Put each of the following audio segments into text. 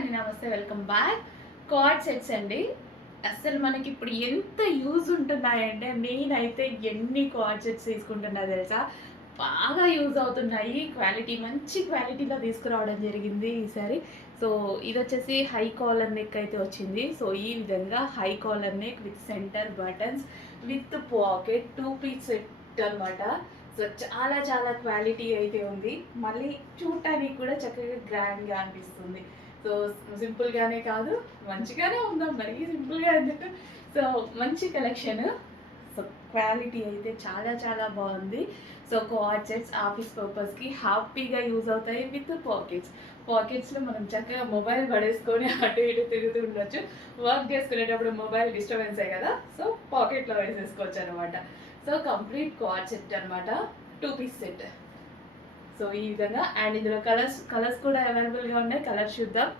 అండి, నమస్తే, welcome back. Card sets అండి. అసలు మనకి ఇప్పుడు ఎంత యూజ్ ఉంటున్నాయంటే నేనైతే ఎన్ని కార్డ్ సెట్స్ తీసుకుంటున్నా తెలుసా. బాగా యూజ్ అవుతున్నాయి. క్వాలిటీ మంచి క్వాలిటీలో తీసుకురావడం జరిగింది ఈసారి. సో ఇది వచ్చేసి హై కాలర్ నెక్ అయితే వచ్చింది. సో ఈ విధంగా high collar neck with center buttons with pocket 2 piece set అనమాట. సో చాలా చాలా క్వాలిటీ అయితే ఉంది. మళ్ళీ చూడటానికి కూడా చక్కగా గ్రాండ్గా అనిపిస్తుంది. సో సింపుల్గానే కాదు, మంచిగానే ఉందాం, మరి సింపుల్గా ఎందుకు. సో మంచి కలెక్షన్. సో క్వాలిటీ అయితే చాలా చాలా బాగుంది. సో కార్డ్ సెట్స్ ఆఫీస్ పర్పస్కి హ్యాపీగా యూజ్ అవుతాయి విత్ పాకెట్స్లో మనం చక్కగా మొబైల్ పడేసుకొని అటు ఇటు తిరుగుతూ ఉండొచ్చు. వర్క్ చేసుకునేటప్పుడు మొబైల్ డిస్టర్బెన్సే కదా, సో పాకెట్లో వేసేసుకోవచ్చు అనమాట. సో కంప్లీట్ కార్డ్ సెట్ అనమాట, 2 పీస్ సెట్. సో ఈ విధంగా. అండ్ ఇందులో కలర్స్ కూడా అవైలబుల్గా ఉన్నాయి. కలర్ చూద్దాం.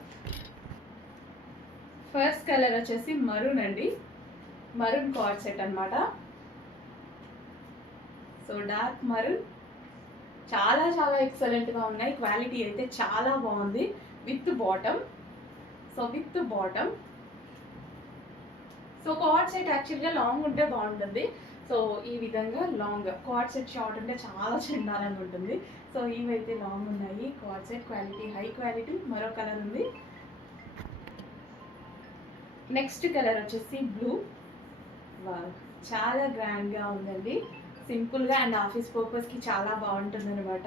ఫస్ట్ కలర్ వచ్చేసి మరూన్ అండి, మరూన్ కార్డ్ సెట్ అనమాట. సో డార్క్ మరూన్, చాలా చాలా ఎక్సలెంట్గా ఉన్నాయి. క్వాలిటీ అయితే చాలా బాగుంది. With bottom. So with bottom. So card set యాక్చువల్గా లాంగ్ ఉంటే బాగుంటుంది. సో ఈ విధంగా లాంగ్, కార్డ్ సెట్ షార్ట్ ఉంటే చాలా చెండాలని ఉంటుంది. సో ఇవైతే లాంగ్ ఉన్నాయి. Card set quality high quality. మరో కలర్ ఉంది. నెక్స్ట్ కలర్ వచ్చేసి బ్లూ. చాలా గ్రాండ్గా ఉందండి, సింపుల్గా అండ్ ఆఫీస్ పర్పస్కి చాలా బాగుంటుంది అనమాట.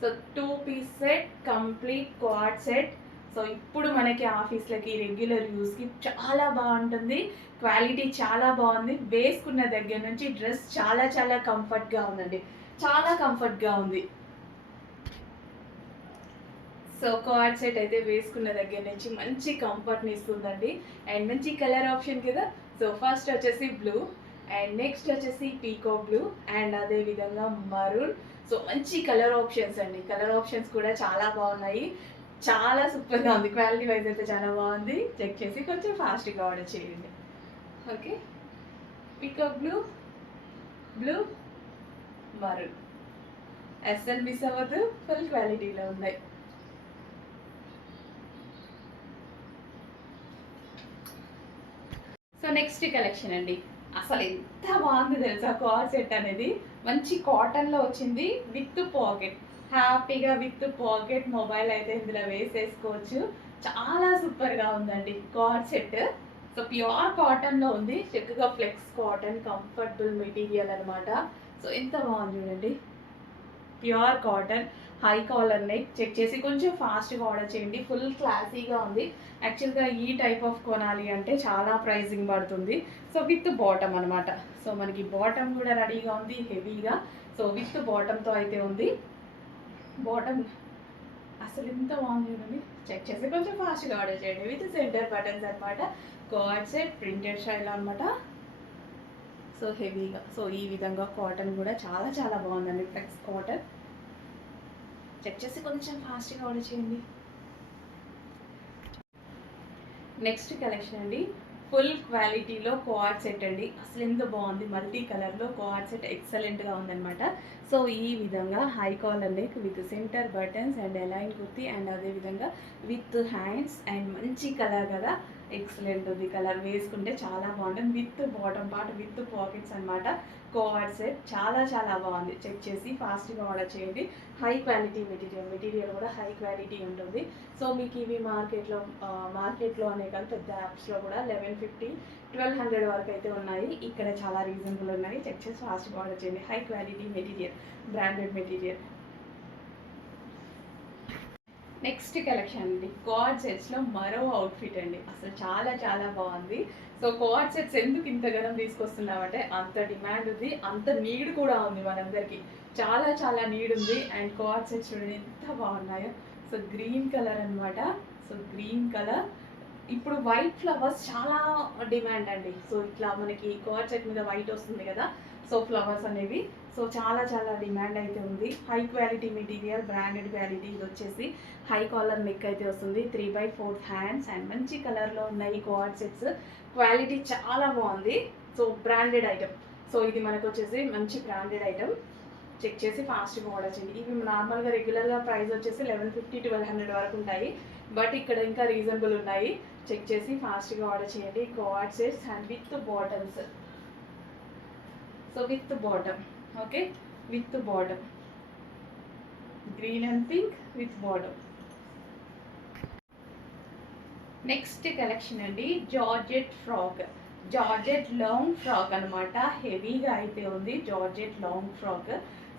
So 2 piece set, complete cord set. So ఇప్పుడు మనకి ఆఫీస్లకి రెగ్యులర్ యూస్కి చాలా బాగుంటుంది. క్వాలిటీ చాలా బాగుంది. వేసుకున్న దగ్గర నుంచి డ్రెస్ చాలా చాలా కంఫర్ట్గా ఉందండి, చాలా కంఫర్ట్గా ఉంది. సో కార్డ్ సెట్ అయితే వేసుకున్న దగ్గర నుంచి మంచి కంఫర్ట్ని ఇస్తుందండి. అండ్ మంచి కలర్ ఆప్షన్ కదా. సో ఫస్ట్ వచ్చేసి బ్లూ, అండ్ నెక్స్ట్ వచ్చేసి పీకో బ్లూ, అండ్ అదే విధంగా మరూన్. సో మంచి కలర్ ఆప్షన్స్ అండి. కలర్ ఆప్షన్స్ కూడా చాలా బాగున్నాయి. చాలా సూపర్గా ఉంది. క్వాలిటీ వైజ్ అయితే చాలా బాగుంది. చెక్ చేసి కొంచెం ఫాస్ట్గా ఆర్డర్ చేయండి. Okay, peacock blue, blue, maroon. అస్సలు మిస్ అవ్వదు, ఫుల్ క్వాలిటీలో ఉన్నాయి. సో నెక్స్ట్ కలెక్షన్ అండి. అసలు ఎంత బాగుంది తెలుసా కార్డ్ సెట్ అనేది. మంచి కాటన్లో వచ్చింది విత్ పాకెట్. హ్యాపీగా విత్ పాకెట్ మొబైల్ అయితే ఇందులో వేసేసుకోవచ్చు. చాలా సూపర్గా ఉందండి కార్డ్ సెట్. సో ప్యూర్ కాటన్లో ఉంది. చక్కగా ఫ్లెక్స్ కాటన్, కంఫర్టబుల్ మెటీరియల్ అనమాట. సో ఎంత బాగుంది చూడండి. Pure cotton, high collar neck. Check చేసి కొంచెం ఫాస్ట్గా ఆర్డర్ చేయండి. ఫుల్ క్లాసీగా ఉంది. యాక్చువల్గా ఈ టైప్ ఆఫ్ కొనాలి అంటే చాలా ప్రైజింగ్ పడుతుంది. సో విత్ బాటమ్ అనమాట. సో మనకి బాటమ్ కూడా రెడీగా ఉంది, హెవీగా. సో విత్ బాటమ్తో అయితే ఉంది. బాటమ్ అసలు ఎంత బాగుంది చూడండి. చెక్ చేసి కొంచెం ఫాస్ట్గా ఆర్డర్ చేయండి. విత్ సెంటర్ బటన్స్ అనమాట. కార్డ్ సెట్ ప్రింటెడ్ స్టైల్ అనమాట. సో హెవీగా. సో ఈ విధంగా కాటన్ కూడా చాలా చాలా బాగుందండి, ఫ్లెక్స్ కాటన్. చెక్ చేసి కొంచెం ఫాస్ట్గా ఆర్డర్ చేయండి. నెక్స్ట్ కలెక్షన్ అండి, ఫుల్ క్వాలిటీలో కార్డ్ సెట్ అండి. అసలు ఎంత బాగుంది. మల్టీ కలర్లో కార్డ్ సెట్ ఎక్సలెంట్గా ఉందన్నమాట. సో ఈ విధంగా high collar neck with center buttons and A-line kurti, and అదేవిధంగా విత్ హ్యాండ్స్. అండ్ మంచి కలర్ కదా, ఎక్సలెంట్ ఉంది. కలర్ వేసుకుంటే చాలా బాగుంటుంది. With bottom part with pockets అనమాట. కార్డ్ సెట్ చాలా చాలా బాగుంది. చెక్ చేసి ఫాస్ట్గా ఆర్డర్ చేయండి. హై క్వాలిటీ మెటీరియల్ కూడా హై క్వాలిటీ ఉంటుంది. సో మీకు ఇవి మార్కెట్లో అనే కాదు, పెద్ద యాప్స్లో కూడా 1150, 1200 వరకు అయితే ఉన్నాయి. ఇక్కడ చాలా రీజనబుల్ ఉన్నాయి. చెక్ చేసి ఫాస్ట్గా ఆర్డర్ చేయండి. High quality material, branded material. Next collection అండి, కార్డ్ సెట్స్లో మరో అవుట్ఫిట్ అండి. అసలు చాలా చాలా బాగుంది. సో కార్డ్ సెట్స్ ఎందుకు ఇంతగానం తీసుకొస్తున్నామంటే అంత డిమాండ్ ఉంది, అంత నీడ్ కూడా ఉంది మనందరికీ. చాలా చాలా నీడ్ ఉంది. అండ్ కార్డ్ సెట్స్ చూడండి ఎంత బాగున్నాయో. సో గ్రీన్ కలర్ అనమాట. So green colour. ఇప్పుడు వైట్ ఫ్లవర్స్ చాలా డిమాండ్ అండి. సో ఇట్లా మనకి కార్డ్ సెట్ మీద వైట్ వస్తుంది కదా, సో ఫ్లవర్స్ అనేవి. సో చాలా చాలా డిమాండ్ అయితే ఉంది. High quality material, branded quality. ఇది వచ్చేసి హై కాలర్ నెక్ అయితే వస్తుంది. 3/4 హ్యాండ్స్ అండ్ మంచి కలర్లో ఉన్నాయి కార్డ్ సెట్స్. క్వాలిటీ చాలా బాగుంది. So branded item. సో ఇది మనకు వచ్చేసి మంచి బ్రాండెడ్ ఐటమ్. చెక్ చేసి ఫాస్ట్గా ఆర్డర్ చేయండి. ఇవి నార్మల్గా రెగ్యులర్గా ప్రైస్ వచ్చేసి 1150-1200 వరకు ఉంటాయి, బట్ ఇక్కడ ఇంకా రీజనబుల్ ఉన్నాయి. చెక్ చేసి ఫాస్ట్గా ఆర్డర్ చేయండి. Coord sets and with bottoms. So with bottom, okay, with bottom, green and pink with bottom. Next collection అండి, georgette frock. Georgette long frock అనమాట. హెవీగా అయితే ఉంది జార్జెట్ లాంగ్ ఫ్రాక్.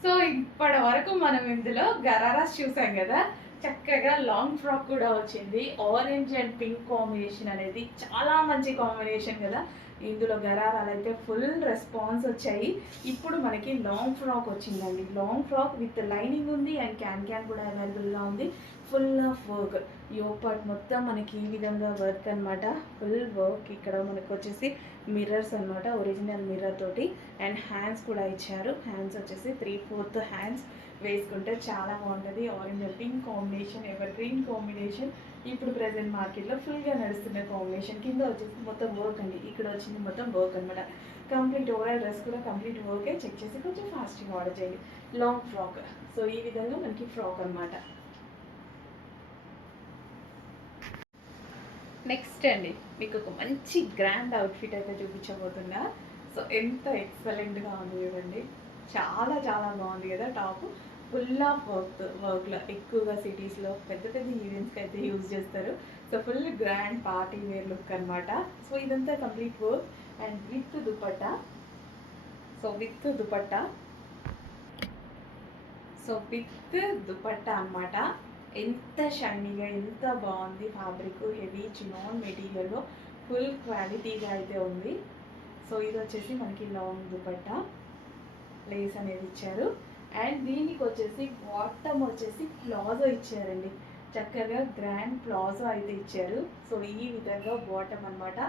సో ఇప్పటి వరకు మనం ఇందులో గరారాస్ చూసాం కదా, చక్కగా లాంగ్ ఫ్రాక్ కూడా వచ్చింది. ఆరెంజ్ అండ్ పింక్ కాంబినేషన్ అనేది చాలా మంచి కాంబినేషన్ కదా. ఇందులో గరారాలు అయితే ఫుల్ రెస్పాన్స్ వచ్చాయి. ఇప్పుడు మనకి లాంగ్ ఫ్రాక్ వచ్చిందండి. లాంగ్ ఫ్రాక్ విత్ లైనింగ్ ఉంది అండ్ క్యాన్ కూడా అవైలబుల్గా ఉంది. Full of work, yoke part మొత్తం మనకి ఈ విధంగా వర్క్ అనమాట. Full work. ఇక్కడ మనకు వచ్చేసి మిర్రర్స్ అనమాట, ఒరిజినల్ మిర్రర్ తోటి. అండ్ హ్యాండ్స్ కూడా ఇచ్చారు. హ్యాండ్స్ వచ్చేసి 3/4 హ్యాండ్స్ వేసుకుంటే చాలా బాగుంటుంది. Orange and pink combination, ever green combination. ఇప్పుడు ప్రెసెంట్ మార్కెట్లో ఫుల్గా నడుస్తున్న కాంబినేషన్. కింద వచ్చేసి మొత్తం వర్క్ అండి, ఇక్కడ వచ్చింది మొత్తం వర్క్ అనమాట. కంప్లీట్ ఓవరాల్ డ్రెస్ కూడా కంప్లీట్ వర్కే. చెక్ చేసి కొంచెం ఫాస్ట్గా ఆర్డర్ చేయండి. Long frock. సో ఈ విధంగా మనకి ఫ్రాక్ అనమాట. నెక్స్ట్ అండి, మీకు ఒక మంచి గ్రాండ్ అవుట్ఫిట్ అయితే చూపించబోతున్నా. సో ఎంత ఎక్సలెంట్గా ఉంది చూడండి, చాలా చాలా బాగుంది కదా. టాప్ ఫుల్ ఆఫ్ వర్క్లో ఎక్కువగా సిటీస్లో పెద్ద పెద్ద ఈవెంట్స్కి అయితే యూజ్ చేస్తారు. So full grand party wear look అనమాట. సో ఇదంతా complete work and with dupatta. So with dupatta, so with dupatta అనమాట. ఎంత షైనీగా, ఎంత బాగుంది ఫ్యాబ్రిక్. హెవీ చినాన్ మెటీరియల్లో ఫుల్ క్వాలిటీగా అయితే ఉంది. సో ఇది వచ్చేసి మనకి లాంగ్ దుపట్టా, లేస్ అనేది ఇచ్చారు. అండ్ దీనికి వచ్చేసి బాటమ్ వచ్చేసి ప్లాజో ఇచ్చారండి. చక్కగా గ్రాండ్ ప్లాజో అయితే ఇచ్చారు. సో ఈ విధంగా బాటమ్ అనమాట.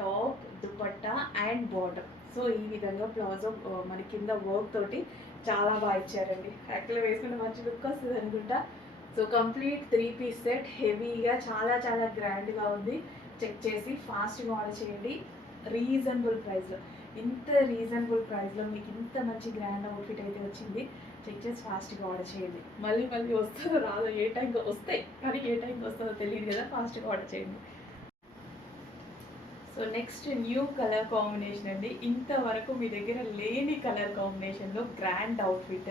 Top, dupatta and bottom. So ఈ విధంగా ప్లాజో మన కింద వర్క్ తోటి చాలా బాగా ఇచ్చారండి. యాక్చువల్గా వేసుకుంటే మంచి లుక్ వస్తుంది అనుకుంటా. సో కంప్లీట్ 3 పీస్ సెట్, హెవీగా చాలా చాలా గ్రాండ్గా ఉంది. చెక్ చేసి ఫాస్ట్గా ఆర్డర్ చేయండి. రీజనబుల్ ప్రైస్లో, ఇంత రీజనబుల్ ప్రైస్లో మీకు ఇంత మంచి గ్రాండ్ అవుట్ఫిట్ అయితే వచ్చింది. చెక్ చేసి ఫాస్ట్గా ఆర్డర్ చేయండి. మళ్ళీ మళ్ళీ వస్తుందో రాదో, ఏ టైంకి వస్తాయి కానీ ఏ టైంకి వస్తుందో తెలియదు కదా, ఫాస్ట్గా ఆర్డర్ చేయండి. So next new colour combination అండి. ఇంతవరకు మీ దగ్గర లేని కలర్ కాంబినేషన్లో గ్రాండ్ అవుట్ఫిట్.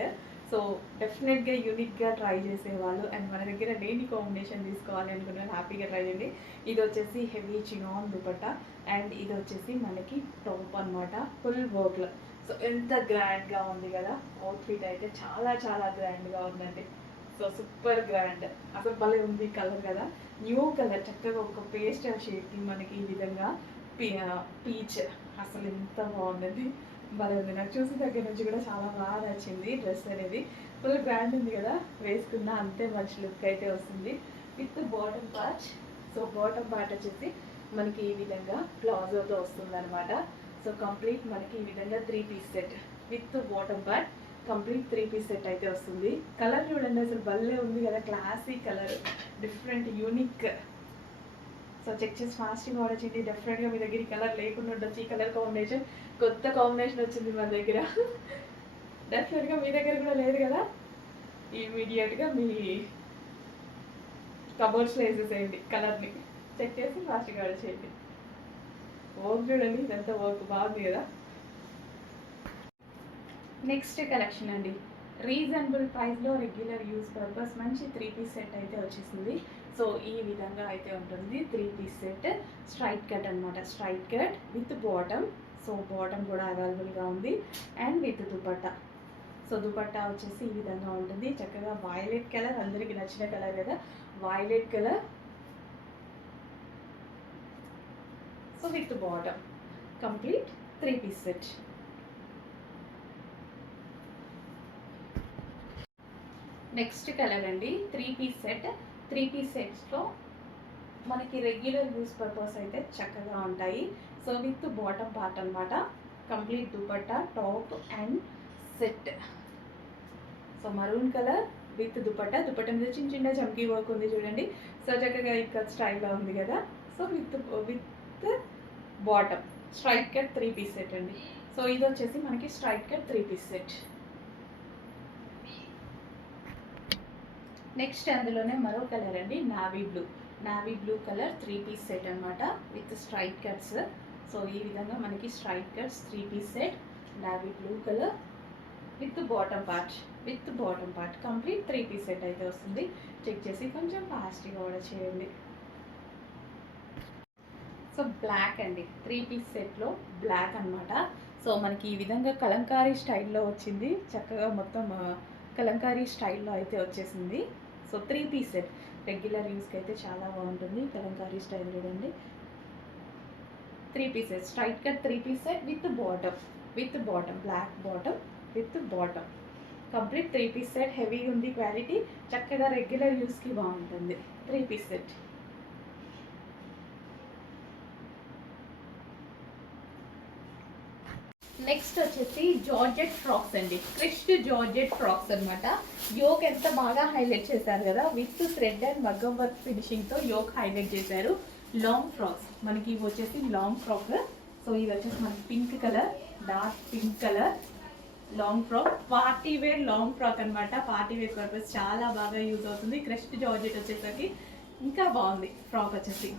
సో డెఫినెట్గా యూనిక్గా ట్రై చేసేవాళ్ళు అండ్ మన దగ్గర లేని కాంబినేషన్ తీసుకోవాలి అనుకున్న హ్యాపీగా ట్రై చేయండి. ఇది వచ్చేసి హెవీ చినాన్ దుపట్టా అండ్ ఇది వచ్చేసి మనకి టాప్ అనమాట, ఫుల్ వర్క్లో. సో ఎంత గ్రాండ్గా ఉంది కదా అవుట్ఫిట్ అయితే, చాలా చాలా గ్రాండ్గా ఉందండి. సో సూపర్ గ్రాండ్, అసలు భలే ఉంది కలర్ కదా. న్యూ కలర్, చక్కగా ఒక పేస్టల్ షేడ్కి మనకి ఈ విధంగా పీచ్, అసలు ఎంత బాగుందండి, భలే ఉంది. నాకు చూసిన దగ్గర నుంచి కూడా చాలా బాగా నచ్చింది. డ్రెస్ అనేది ఫుల్ గ్రాండ్ ఉంది కదా, వేసుకున్న అంతే మంచి లుక్ అయితే వస్తుంది. With bottom part. So bottom part వచ్చేసి మనకి ఈ విధంగా ప్లాజోతో వస్తుంది అనమాట. సో కంప్లీట్ మనకి ఈ విధంగా 3 piece set with bottom part, complete 3 piece set అయితే వస్తుంది. కలర్ చూడండి, అసలు భలే ఉంది కదా, classy colour, different unique. So check చేసి ఫాస్ట్గా ఆర్డర్ చేయండి. డెఫినెట్గా మీ దగ్గర ఈ కలర్ లేకుండా ఉండొచ్చు. ఈ కలర్ కాంబినేషన్ కొత్త కాంబినేషన్ వచ్చింది మన దగ్గర. డెఫినెట్గా మీ దగ్గర కూడా లేదు కదా, ఇమీడియట్గా మీ కబోర్డ్స్లో వేసేసేయండి కలర్ని. చెక్ చేసి ఫాస్ట్గా ఆర్డర్ చేయండి. వర్క్ చూడండి, ఇదంతా వర్క్ బాగుంది కదా. నెక్స్ట్ కలెక్షన్ అండి, రీజనబుల్ ప్రైస్లో రెగ్యులర్ యూస్ పర్పస్ మంచి 3 పీస్ సెట్ అయితే వచ్చేసింది. సో ఈ విధంగా అయితే ఉంటుంది 3 పీస్ సెట్. స్ట్రైట్ కట్ అనమాట, straight cut with bottom. So bottom కూడా అవైలబుల్గా ఉంది and with dupatta. So dupatta వచ్చేసి ఈ విధంగా ఉంటుంది. చక్కగా వైలెట్ కలర్, అందరికీ నచ్చిన కలర్ కదా, violet colour. So with bottom, complete 3 piece set. Next colour అండి, 3 పీస్ సెట్. 3 పీస్ సెట్స్లో మనకి రెగ్యులర్ యూస్ పర్పస్ అయితే చక్కగా ఉంటాయి. సో విత్ బాటమ్ పార్ట్ అనమాట, complete dupatta, top and set. So maroon colour with dupatta. Dupatta మీద చిన్న చిన్న చమ్కీ వర్క్ ఉంది చూడండి. సో చక్కగా ఇక్కడ స్టైల్గా ఉంది కదా. So with bottom straight cut 3 piece set అండి. సో ఇది వచ్చేసి మనకి straight cut 3 piece set. Next అందులోనే మరో కలర్ అండి, navy blue colour 3 piece set అనమాట విత్ స్ట్రైట్ కట్స్. సో ఈ విధంగా మనకి straight cuts 3 piece set navy blue colour with bottom part complete 3 piece set అయితే వస్తుంది. చెక్ చేసి కొంచెం ఫాస్ట్గా ఆర్డర్ చేయండి. సో బ్లాక్ అండి, 3 పీస్ సెట్లో బ్లాక్ అనమాట. సో మనకి ఈ విధంగా కలంకారీ స్టైల్లో వచ్చింది, చక్కగా మొత్తం కలంకారీ స్టైల్లో అయితే వచ్చేసింది. సో 3 పీస్ సెట్ రెగ్యులర్ యూస్కి అయితే చాలా బాగుంటుంది. కలంకారీ స్టైల్ చూడండి, 3 pieces straight cut 3 piece set with bottom black bottom with bottom complete 3 piece set. హెవీగా ఉంది క్వాలిటీ, చక్కగా రెగ్యులర్ యూస్కి బాగుంటుంది. 3 పీస్ సెట్. నెక్స్ట్ వచ్చేసి జార్జెట్ ఫ్రాక్స్ అండి, క్రిస్ట్ జార్జెట్ ఫ్రాక్స్ అనమాట. యోక్ ఎంత బాగా హైలైట్ చేశారు కదా, with thread and maggam work ఫినిషింగ్తో యోక్ హైలైట్ చేశారు. లాంగ్ ఫ్రాక్స్ మనకి ఇవి వచ్చేసి లాంగ్ ఫ్రాక్. సో ఇది వచ్చేసి మనకి pink colour, dark pink colour long frock, party wear long frock అనమాట. పార్టీ వేర్ పర్పస్ చాలా బాగా యూజ్ అవుతుంది. క్రిస్ట్ జార్జెట్ వచ్చేసరికి ఇంకా బాగుంది. ఫ్రాక్ వచ్చేసి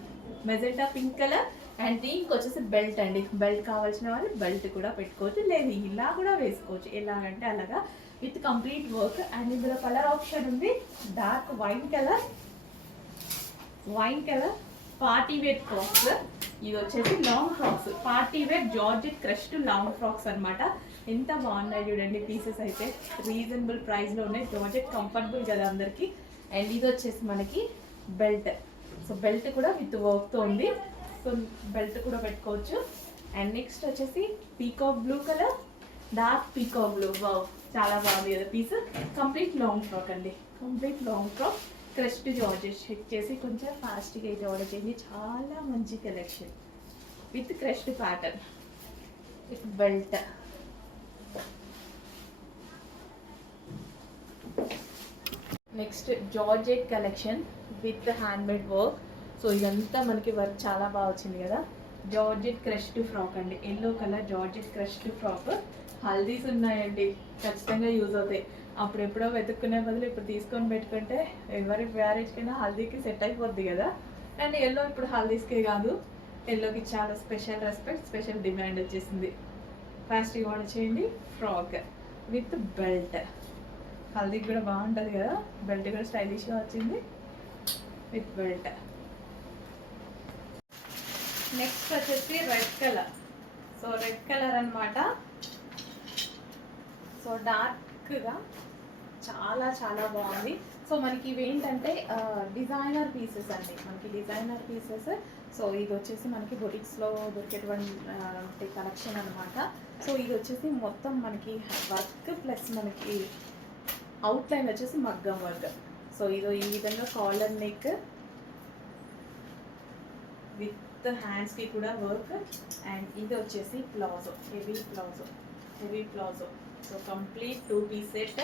మెజెంటా పింక్ కలర్ అండ్ దీనికి వచ్చేసి బెల్ట్ అండి. బెల్ట్ కావాల్సిన వాళ్ళు బెల్ట్ కూడా పెట్టుకోవచ్చు, లేదు ఇలా కూడా వేసుకోవచ్చు, ఎలాగంటే అలాగా విత్ కంప్లీట్ వర్క్. అండ్ ఇందులో కలర్ ఆప్షన్ ఉంది, dark wine colour party wear frocks. ఇది వచ్చేసి long frocks, party wear georgette crushed long frocks అనమాట. ఎంత బాగున్నాయి చూడండి పీసెస్ అయితే, రీజనబుల్ ప్రైస్లో ఉన్నాయి. జార్జెట్ కంఫర్టబుల్ కదా అందరికీ. అండ్ ఇది వచ్చేసి మనకి బెల్ట్. సో బెల్ట్ కూడా విత్ వర్క్తో ఉంది, సో బెల్ట్ కూడా పెట్టుకోవచ్చు. అండ్ నెక్స్ట్ వచ్చేసి peacock blue colour, dark peacock blue. Wow, చాలా బాగుంది కదా పీస్. కంప్లీట్ లాంగ్ ఫ్రాక్ అండి, complete long frock crushed georgette. Check చేసి కొంచెం ఫాస్ట్గా అయితే ఆర్డర్ చేయండి. చాలా మంచి collection with crushed pattern with belt. Next georgette collection with handmade work. So ఇదంతా మనకి వర్క్ చాలా బాగా వచ్చింది కదా. జార్జెట్ క్రష్డ్ ఫ్రాక్ అండి, yellow colour georgette crushed frock. హల్దీస్ ఉన్నాయండి, ఖచ్చితంగా యూజ్ అవుతాయి. అప్పుడు ఎప్పుడో వెతుక్కునే బదులు ఇప్పుడు తీసుకొని పెట్టుకుంటే ఎవరి మ్యారేజ్కైనా హల్దీకి సెట్ అయిపోద్ది కదా. అండ్ ఎల్లో ఇప్పుడు హల్దీస్కే కాదు, ఎల్లోకి చాలా స్పెషల్ రెస్పెక్ట్, స్పెషల్ డిమాండ్ వచ్చేసింది. ఫాస్ట్గా ఆర్డర్ చేయండి. ఫ్రాక్ విత్ బెల్ట్, హల్దీకి కూడా బాగుంటుంది కదా. బెల్ట్ కూడా స్టైలిష్గా వచ్చింది విత్ బెల్ట్. నెక్స్ట్ వచ్చేసి red colour. So red colour అనమాట. సో డార్క్గా చాలా చాలా బాగుంది. సో మనకి ఇవి ఏంటంటే డిజైనర్ పీసెస్ అండి, మనకి డిజైనర్ పీసెస్. సో ఇది వచ్చేసి మనకి బొటిక్స్లో దొరికేటువంటి కలెక్షన్ అనమాట. సో ఇది వచ్చేసి మొత్తం మనకి వర్క్ ప్లస్ మనకి అవుట్లైన్ వచ్చేసి మగ్గం వర్క్. సో ఇది ఈ విధంగా కాలర్ నెక్ విత్ హ్యాండ్స్కి కూడా వర్క్. అండ్ ఇది వచ్చేసి palazzo, heavy palazzo. So complete 2 piece set,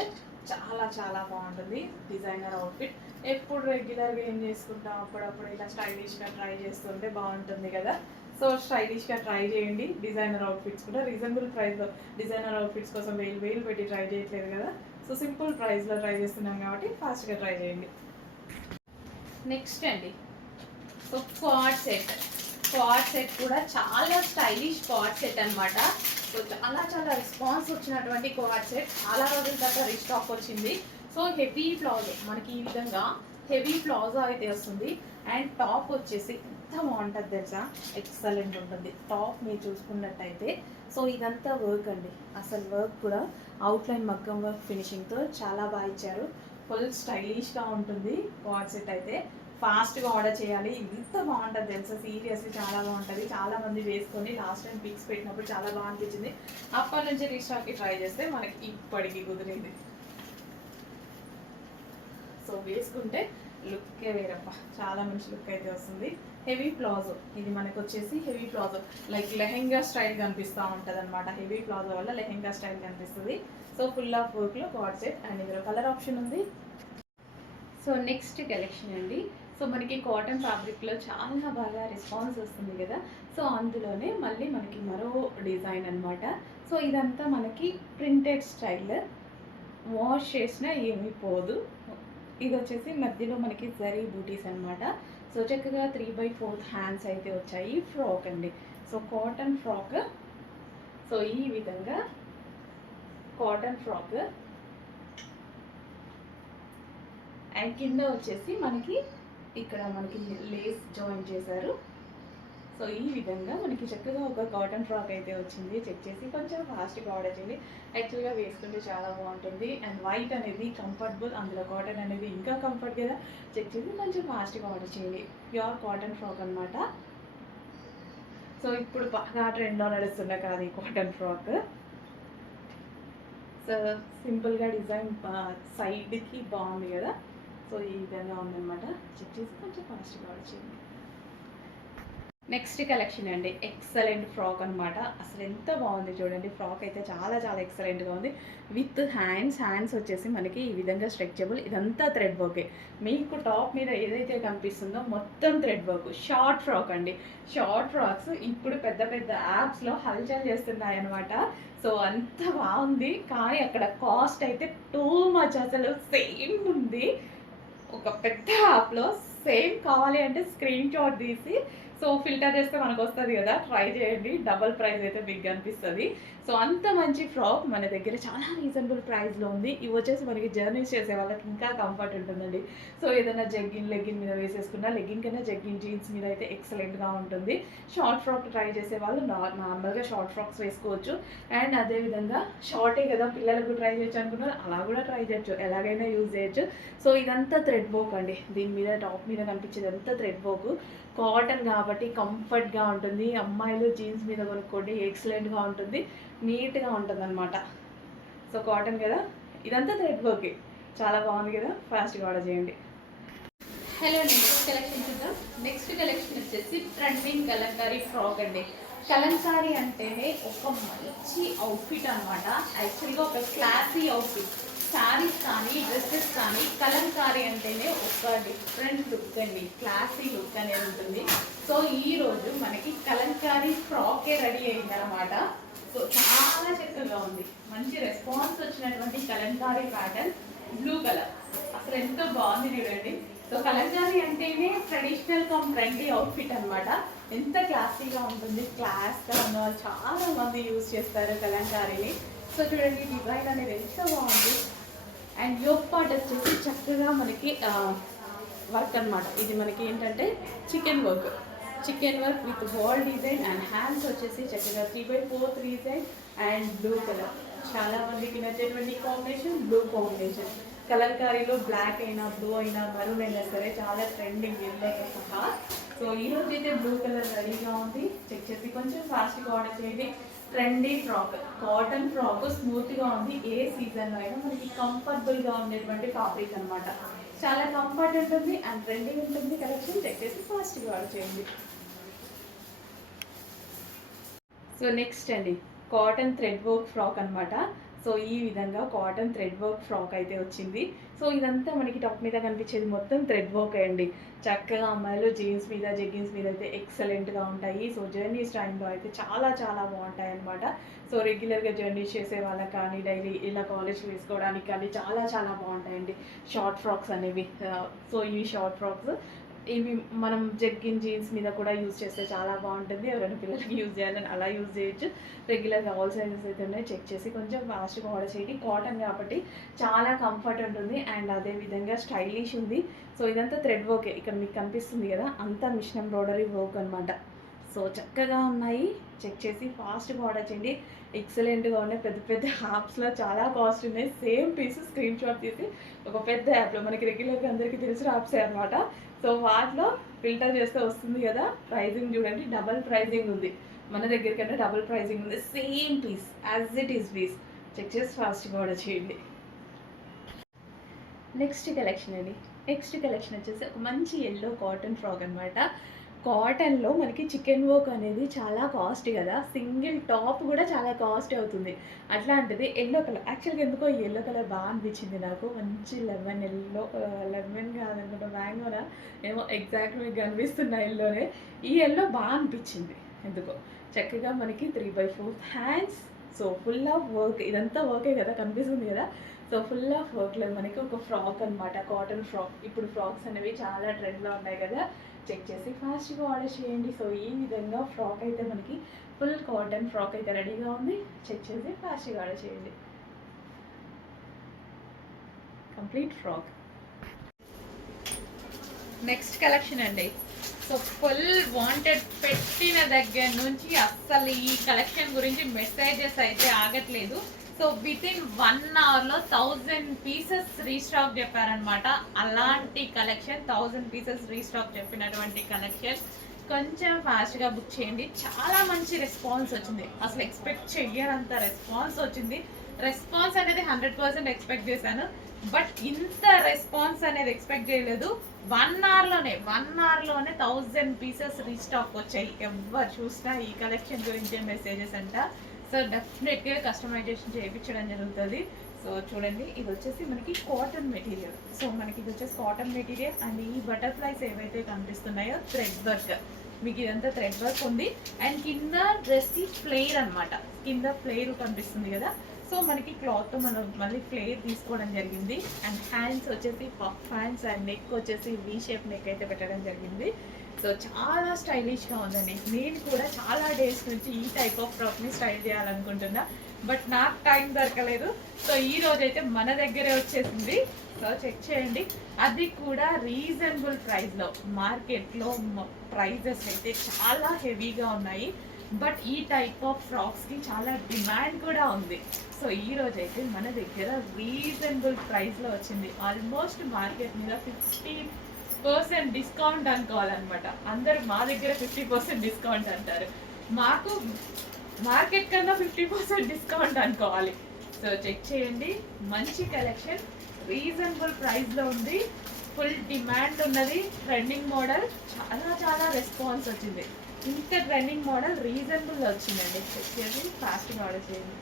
చాలా చాలా బాగుంటుంది. డిజైనర్ అవుట్ఫిట్ ఎప్పుడు రెగ్యులర్గా ఏం చేసుకుంటాం, అప్పుడప్పుడు ఇలా స్టైలిష్గా ట్రై చేస్తుంటే బాగుంటుంది కదా. సో స్టైలిష్గా ట్రై చేయండి. డిజైనర్ అవుట్ఫిట్స్ కూడా రీజనబుల్ ప్రైస్లో, డిజైనర్ అవుట్ఫిట్స్ కోసం వేలు పెట్టి ట్రై చేయట్లేదు కదా. సో సింపుల్ ప్రైస్లో ట్రై చేస్తున్నాం కాబట్టి ఫాస్ట్గా ట్రై చేయండి. నెక్స్ట్ అండి, సో క్వాడ్ సెట్ కూడా చాలా స్టైలిష్ క్వాడ్ సెట్ అనమాట. సో చాలా చాలా రెస్పాన్స్ వచ్చినటువంటి క్వాడ్ సెట్, చాలా రోజుల తర్వాత రీస్టాక్ వచ్చింది. సో హెవీ ప్లాజో మనకి ఈ విధంగా హెవీ ప్లాజో అయితే వస్తుంది. అండ్ టాప్ వచ్చేసి ఎంత బాగుంటుంది తెలుసా, ఎక్సలెంట్ ఉంటుంది టాప్ మీరు చూసుకున్నట్టయితే. సో ఇదంతా వర్క్ అండి, అసలు వర్క్ కూడా అవుట్లైన్ మగ్గం వర్క్ ఫినిషింగ్తో చాలా బాగా ఇచ్చారు. ఫుల్ స్టైలిష్గా ఉంటుంది క్వాడ్ సెట్ అయితే. ఫాస్ట్గా ఆర్డర్ చేయాలి, ఇంత బాగుంటుంది తెలుసా, సీరియస్లీ చాలా బాగుంటుంది. చాలామంది వేసుకొని లాస్ట్ టైం పిక్స్ పెట్టినప్పుడు చాలా బాగా అనిపించింది. అప్పటి నుంచి రీస్టాక్కి ట్రై చేస్తే మనకి ఇప్పటికి కుదిరింది. సో వేసుకుంటే లుక్కే వేరప్ప, చాలా మంచి లుక్ అయితే వస్తుంది. హెవీ ప్లాజో, ఇది మనకు వచ్చేసి heavy palazzo like lehenga style కనిపిస్తూ ఉంటుంది అనమాట. హెవీ ప్లాజో వల్ల లెహెంగా స్టైల్ కనిపిస్తుంది. సో ఫుల్ ఆఫ్ వర్క్లో క్వాడ్ సెట్. అండ్ ఇందులో కలర్ ఆప్షన్ ఉంది. సో నెక్స్ట్ కలెక్షన్ అండి, సో మనకి కాటన్ ఫ్యాబ్రిక్లో చాలా బాగా రెస్పాన్స్ వస్తుంది కదా. సో అందులోనే మళ్ళీ మనకి మరో డిజైన్ అనమాట. సో ఇదంతా మనకి ప్రింటెడ్ స్టైల్, వాష్ చేసినా ఏమీ పోదు, ఇది వచ్చేసి మధ్యలో మనకి జరీ బూటీస్ అనమాట. సో చక్కగా 3/4 హ్యాండ్స్ అయితే వచ్చాయి. ఫ్రాక్ అండి. So cotton frock. సో ఈ విధంగా కాటన్ ఫ్రాక్ అండ్ కింద వచ్చేసి మనకి ఇక్కడ మనకి లేస్ జాయిన్ చేశారు. సో ఈ విధంగా మనకి చక్కగా ఒక కాటన్ ఫ్రాక్ అయితే వచ్చింది. చెక్ చేసి కొంచెం ఫాస్ట్గా ఆర్డర్ చేయండి. యాక్చువల్గా వేసుకుంటే చాలా బాగుంటుంది అండ్ వైట్ అనేది కంఫర్టబుల్, అందులో కాటన్ అనేది ఇంకా కంఫర్ట్ కదా. చెక్ చేసి కొంచెం ఫాస్ట్గా ఆర్డర్ చేయండి. ప్యూర్ కాటన్ ఫ్రాక్ అనమాట. సో ఇప్పుడు బాగా ట్రెండ్లో నడుస్తున్న కాదు ఈ కాటన్ ఫ్రాక్. సో సింపుల్గా డిజైన్ సైడ్కి బాగుంది కదా. సో ఈ విధంగా ఉందన్నమాట. చెక్ చేసి కొంచెం ఫాస్ట్గా ఆర్డర్ చేయండి. నెక్స్ట్ కలెక్షన్ అండి, ఎక్సలెంట్ ఫ్రాక్ అనమాట. అసలు ఎంత బాగుంది చూడండి. ఫ్రాక్ అయితే చాలా చాలా ఎక్సలెంట్గా ఉంది. విత్ హ్యాండ్స్ వచ్చేసి మనకి ఈ విధంగా స్ట్రెచబుల్. ఇదంతా థ్రెడ్ వర్కే. మీకు టాప్ మీద ఏదైతే కనిపిస్తుందో మొత్తం థ్రెడ్ వర్క్. షార్ట్ ఫ్రాక్ అండి. షార్ట్ ఫ్రాక్స్ ఇప్పుడు పెద్ద పెద్ద యాప్స్లో హల్చల్ చేస్తున్నాయి అనమాట. సో అంత బాగుంది, కానీ అక్కడ కాస్ట్ అయితే టూ మచ్. అసలు సేమ్ ఉంది ఒక పెద్ద యాప్లో. సేమ్ కావాలి అంటే స్క్రీన్ షాట్ తీసి సో ఫిల్టర్ చేస్తే మనకు వస్తుంది కదా, ట్రై చేయండి. డబల్ ప్రైస్ అయితే బిగ్ అనిపిస్తుంది. సో అంత మంచి ఫ్రాక్ మన దగ్గర చాలా రీజనబుల్ ప్రైస్లో ఉంది. ఇవి వచ్చేసి మనకి జర్నీస్ చేసే వాళ్ళకి ఇంకా కంఫర్ట్ ఉంటుందండి. సో ఏదైనా లెగ్గిన్ మీద వేసేసుకున్నా, లెగ్గిన్ కన్నా జగ్గిన్ జీన్స్ మీద అయితే ఎక్సలెంట్గా ఉంటుంది. షార్ట్ ఫ్రాక్ ట్రై చేసే వాళ్ళు నార్మల్గా షార్ట్ ఫ్రాక్స్ వేసుకోవచ్చు. అండ్ అదేవిధంగా షార్టే కదా పిల్లలకు ట్రై చేయొచ్చు అనుకున్నారు, అలా కూడా ట్రై చేయొచ్చు, ఎలాగైనా యూజ్ చేయొచ్చు. సో ఇదంతా థ్రెడ్ వర్క్ అండి. దీని మీద టాప్ మీద కనిపించేది అంతా థ్రెడ్ వర్క్. కాటన్ కాబట్టి కంఫర్ట్గా ఉంటుంది. అమ్మాయిలు జీన్స్ మీద కొనుక్కోండి, ఎక్సలెంట్గా ఉంటుంది, నీట్గా ఉంటుంది అనమాట. సో కాటన్ కదా, ఇదంతా థ్రెడ్ వర్క్, చాలా బాగుంది కదా. ఫాస్ట్గా ఆర్డర్ చేయండి. హలో అండి, నెక్స్ట్ కలెక్షన్ చూద్దాం. నెక్స్ట్ కలెక్షన్ వచ్చేసి ట్రెండింగ్ కలంకారీ ఫ్రాక్ అండి. కలంకారీ అంటేనే ఒక మంచి అవుట్ఫిట్ అనమాట. యాక్చువల్గా ఒక క్లాసీ అవుట్ఫిట్. శారీస్ కానీ డ్రెస్సెస్ కానీ కలంకారీ అంటేనే ఒక డిఫరెంట్ లుక్ అండి, క్లాసీ లుక్ అనేది ఉంటుంది. సో ఈరోజు మనకి కలంకారీ ఫ్రాకే రెడీ అయిందనమాట. సో చాలా చక్కగా ఉంది, మంచి రెస్పాన్స్ వచ్చినటువంటి కలంకారీ ప్యాటర్న్, బ్లూ కలర్. అసలు ఎంతో బాగుంది చూడండి. సో కలంకారీ అంటేనే ట్రెడిషనల్ కమ్ ట్రెండీ అవుట్ఫిట్ అనమాట. ఎంత క్లాసీగా ఉంటుంది, క్లాస్గా ఉన్న వాళ్ళు చాలా మంది యూజ్ చేస్తారు కలంకారీని. సో చూడండి డిజైన్ అనేది ఎంత బాగుంది. అండ్ యోగ్ పార్ట్ వచ్చేసి చక్కగా మనకి వర్క్ అనమాట. ఇది మనకి ఏంటంటే chicken work with ball design. And hands వచ్చేసి చక్కగా 3/4 డిజైన్ అండ్ బ్లూ కలర్. చాలా మందికి నచ్చేటువంటి కాంబినేషన్ బ్లూ కాంబినేషన్. కలంకారీలో బ్లాక్ అయినా బ్లూ అయినా మరూన్ అయినా సరే చాలా ట్రెండింగ్ ఎల్లోతో సహా. సో ఈరోజు అయితే బ్లూ కలర్ రెడీగా ఉంది. చెక్ చేసి కొంచెం ఫాస్ట్గా ఆర్డర్ చేయండి. ట్రెండీ ఫ్రాక్, కాటన్ ఫ్రాక్, స్మూత్గా ఉంది. ఏ సీజన్లో అయినా మనకి కంఫర్టబుల్గా ఉండేటువంటి ఫ్యాబ్రిక్ అనమాట. చాలా కంఫర్ట్ ఉంటుంది అండ్ ట్రెండింగ్ ఉంటుంది. కలెక్షన్ చెక్ చేసి ఫాస్ట్గా ఆర్డర్ చేయండి. సో నెక్స్ట్ అండి, కాటన్ థ్రెడ్ వర్క్ ఫ్రాక్ అనమాట. సో ఈ విధంగా కాటన్ థ్రెడ్ వర్క్ ఫ్రాక్ అయితే వచ్చింది. సో ఇదంతా మనకి టాప్ మీద కనిపించేది మొత్తం థ్రెడ్ వర్క్ అండి. చక్కగా అమ్మాయిలు జీన్స్ మీద జెగ్గిన్స్ మీద అయితే ఎక్సలెంట్గా ఉంటాయి. సో జర్నీస్ టైంలో అయితే చాలా చాలా బాగుంటాయి అనమాట. సో రెగ్యులర్గా జర్నీస్ చేసే వాళ్ళకి కానీ డైలీ ఇలా కాలేజ్కి వేసుకోవడానికి కానీ చాలా చాలా బాగుంటాయండి షార్ట్ ఫ్రాక్స్ అనేవి. సో ఇవి షార్ట్ ఫ్రాక్స్, ఇవి మనం జగ్గిన్ జీన్స్ మీద కూడా యూజ్ చేస్తే చాలా బాగుంటుంది. ఎవరైనా పిల్లలకి యూజ్ చేయాలని అలా యూజ్ చేయొచ్చు. రెగ్యులర్గా ఆల్ సైజెస్ అయితే ఉన్నాయి. చెక్ చేసి కొంచెం ఫాస్ట్గా ఆర్డర్ చేయండి. కాటన్ కాబట్టి చాలా కంఫర్ట్ ఉంటుంది అండ్ అదేవిధంగా స్టైలిష్ ఉంది. సో ఇదంతా థ్రెడ్ వర్కే. ఇక్కడ మీకు కనిపిస్తుంది కదా, అంతా మిషన్ ఎంబ్రాయిడరీ వర్క్ అనమాట. సో చక్కగా ఉన్నాయి. చెక్ చేసి ఫాస్ట్గా ఆర్డర్ చేయండి. ఎక్సలెంట్గా ఉన్నాయి. పెద్ద పెద్ద యాప్స్లో చాలా కాస్ట్ ఉన్నాయి. సేమ్ పీస్ స్క్రీన్ షాట్ తీసి ఒక పెద్ద యాప్లో మనకి రెగ్యులర్గా అందరికీ తెలిసిన యాప్సే అనమాట. సో వాటిలో ఫిల్టర్ చేస్తే వస్తుంది కదా. ప్రైజింగ్ చూడండి, డబల్ ప్రైజింగ్ ఉంది. మన దగ్గర కన్నా డబుల్ ప్రైజింగ్ ఉంది. Same piece as it is piece. Check చేసి ఫాస్ట్గా ఆర్డర్ చేయండి. నెక్స్ట్ కలెక్షన్ అండి. నెక్స్ట్ కలెక్షన్ వచ్చేసి ఒక మంచి ఎల్లో కాటన్ ఫ్రాక్ అనమాట. కాటన్లో మనకి చికెన్ వర్క్ అనేది చాలా కాస్ట్ కదా, సింగిల్ టాప్ కూడా చాలా కాస్ట్ అవుతుంది. అట్లాంటిది ఎల్లో కలర్. యాక్చువల్గా ఎందుకో ఈ ఎల్లో కలర్ బాగా అనిపించింది నాకు. మంచి లెమన్ కాదనుకుంటా, మ్యాంగోనా ఏమో ఎగ్జాక్ట్ మీకు కనిపిస్తున్న ఎల్లోనే. ఈ ఎల్లో బాగా అనిపించింది ఎందుకో. చక్కగా మనకి 3/4 hands. So full of work, ఇదంతా వర్కే కదా, కనిపిస్తుంది కదా. సో సో ఫుల్ ఆఫ్ వర్క్లో మనకి ఒక ఫ్రాక్ అనమాట, కాటన్ ఫ్రాక్. ఇప్పుడు ఫ్రాక్స్ అనేవి చాలా ట్రెండ్లో ఉన్నాయి కదా, చెక్ చేసి ఫాస్ట్గా ఆర్డర్ చేయండి. సో ఈ విధంగా ఫ్రాక్ అయితే మనకి ఫుల్ కాటన్ ఫ్రాక్ అయితే రెడీగా ఉంది. చెక్ చేసి ఫాస్ట్గా ఆర్డర్ చేయండి. Complete frock. నెక్స్ట్ కలెక్షన్ అండి. సో ఫుల్ వాంటెడ్ పెట్టిన దగ్గర నుంచి అస్సలు ఈ కలెక్షన్ గురించి మెసేజెస్ అయితే ఆగట్లేదు. సో విత్ ఇన్ 1 అవర్లో 1000 పీసెస్ రీస్టాక్ చెప్పారనమాట. అలాంటి కలెక్షన్ 1000 పీసెస్ రీస్టాక్ చెప్పినటువంటి కలెక్షన్ కొంచెం ఫాస్ట్గా బుక్ చేయండి. చాలా మంచి రెస్పాన్స్ వచ్చింది, అసలు ఎక్స్పెక్ట్ చెయ్యనంత రెస్పాన్స్ వచ్చింది. రెస్పాన్స్ అనేది 100% ఎక్స్పెక్ట్ చేశాను, బట్ ఇంత రెస్పాన్స్ అనేది ఎక్స్పెక్ట్ చేయలేదు. 1 అవర్లోనే 1000 పీసెస్ రీస్టాక్ వచ్చాయి. ఎవరు చూసినా ఈ కలెక్షన్ గురించే మెసేజెస్ అంట. సో డెఫినెట్గా కస్టమైజేషన్ చేయించడం జరుగుతుంది. సో చూడండి, ఇది వచ్చేసి మనకి కాటన్ మెటీరియల్. సో మనకి ఇది వచ్చేసి కాటన్ మెటీరియల్ అండ్ ఈ బటర్ఫ్లైస్ ఏవైతే కనిపిస్తున్నాయో థ్రెడ్ వర్క్, మీకు ఇదంతా థ్రెడ్ వర్క్ ఉంది. అండ్ కింద డ్రెస్కి ఫ్లేర్ అనమాట, కింద ఫ్లేర్ కనిపిస్తుంది కదా. సో మనకి క్లాత్తో మనం మళ్ళీ ఫ్లేర్ తీసుకోవడం జరిగింది. అండ్ హ్యాండ్స్ వచ్చేసి పఫ్ హ్యాండ్స్ అండ్ నెక్ వచ్చేసి వీ షేప్ నెక్ అయితే పెట్టడం జరిగింది. సో చాలా స్టైలిష్గా ఉందండి. నేను కూడా చాలా డేస్ నుంచి ఈ టైప్ ఆఫ్ ఫ్రాక్ని స్టైల్ చేయాలనుకుంటున్నా, బట్ నాకు టైం దొరకలేదు. సో ఈ రోజైతే మన దగ్గరే వచ్చేసింది. సో చెక్ చేయండి, అది కూడా రీజనబుల్ ప్రైస్లో. మార్కెట్లో ప్రైజెస్ అయితే చాలా హెవీగా ఉన్నాయి, బట్ ఈ టైప్ ఆఫ్ ఫ్రాక్స్కి చాలా డిమాండ్ కూడా ఉంది. సో ఈ రోజైతే మన దగ్గర రీజనబుల్ ప్రైస్లో వచ్చింది. ఆల్మోస్ట్ మార్కెట్ మీద 50% డిస్కౌంట్ అనుకోవాలన్నమాట. అందరూ మా దగ్గర 50% డిస్కౌంట్ అంటారు, మాకు మార్కెట్ కన్నా 50% డిస్కౌంట్ అనుకోవాలి. సో చెక్ చేయండి, మంచి కలెక్షన్ రీజనబుల్ ప్రైస్లో ఉంది, ఫుల్ డిమాండ్ ఉన్నది. ట్రెండింగ్ మోడల్, చాలా రెస్పాన్స్ వచ్చింది. ఇంత ట్రెండింగ్ మోడల్ రీజనబుల్ వచ్చిందండి. చెక్ చేసి ఫాస్ట్గా ఆర్డర్ చేయండి.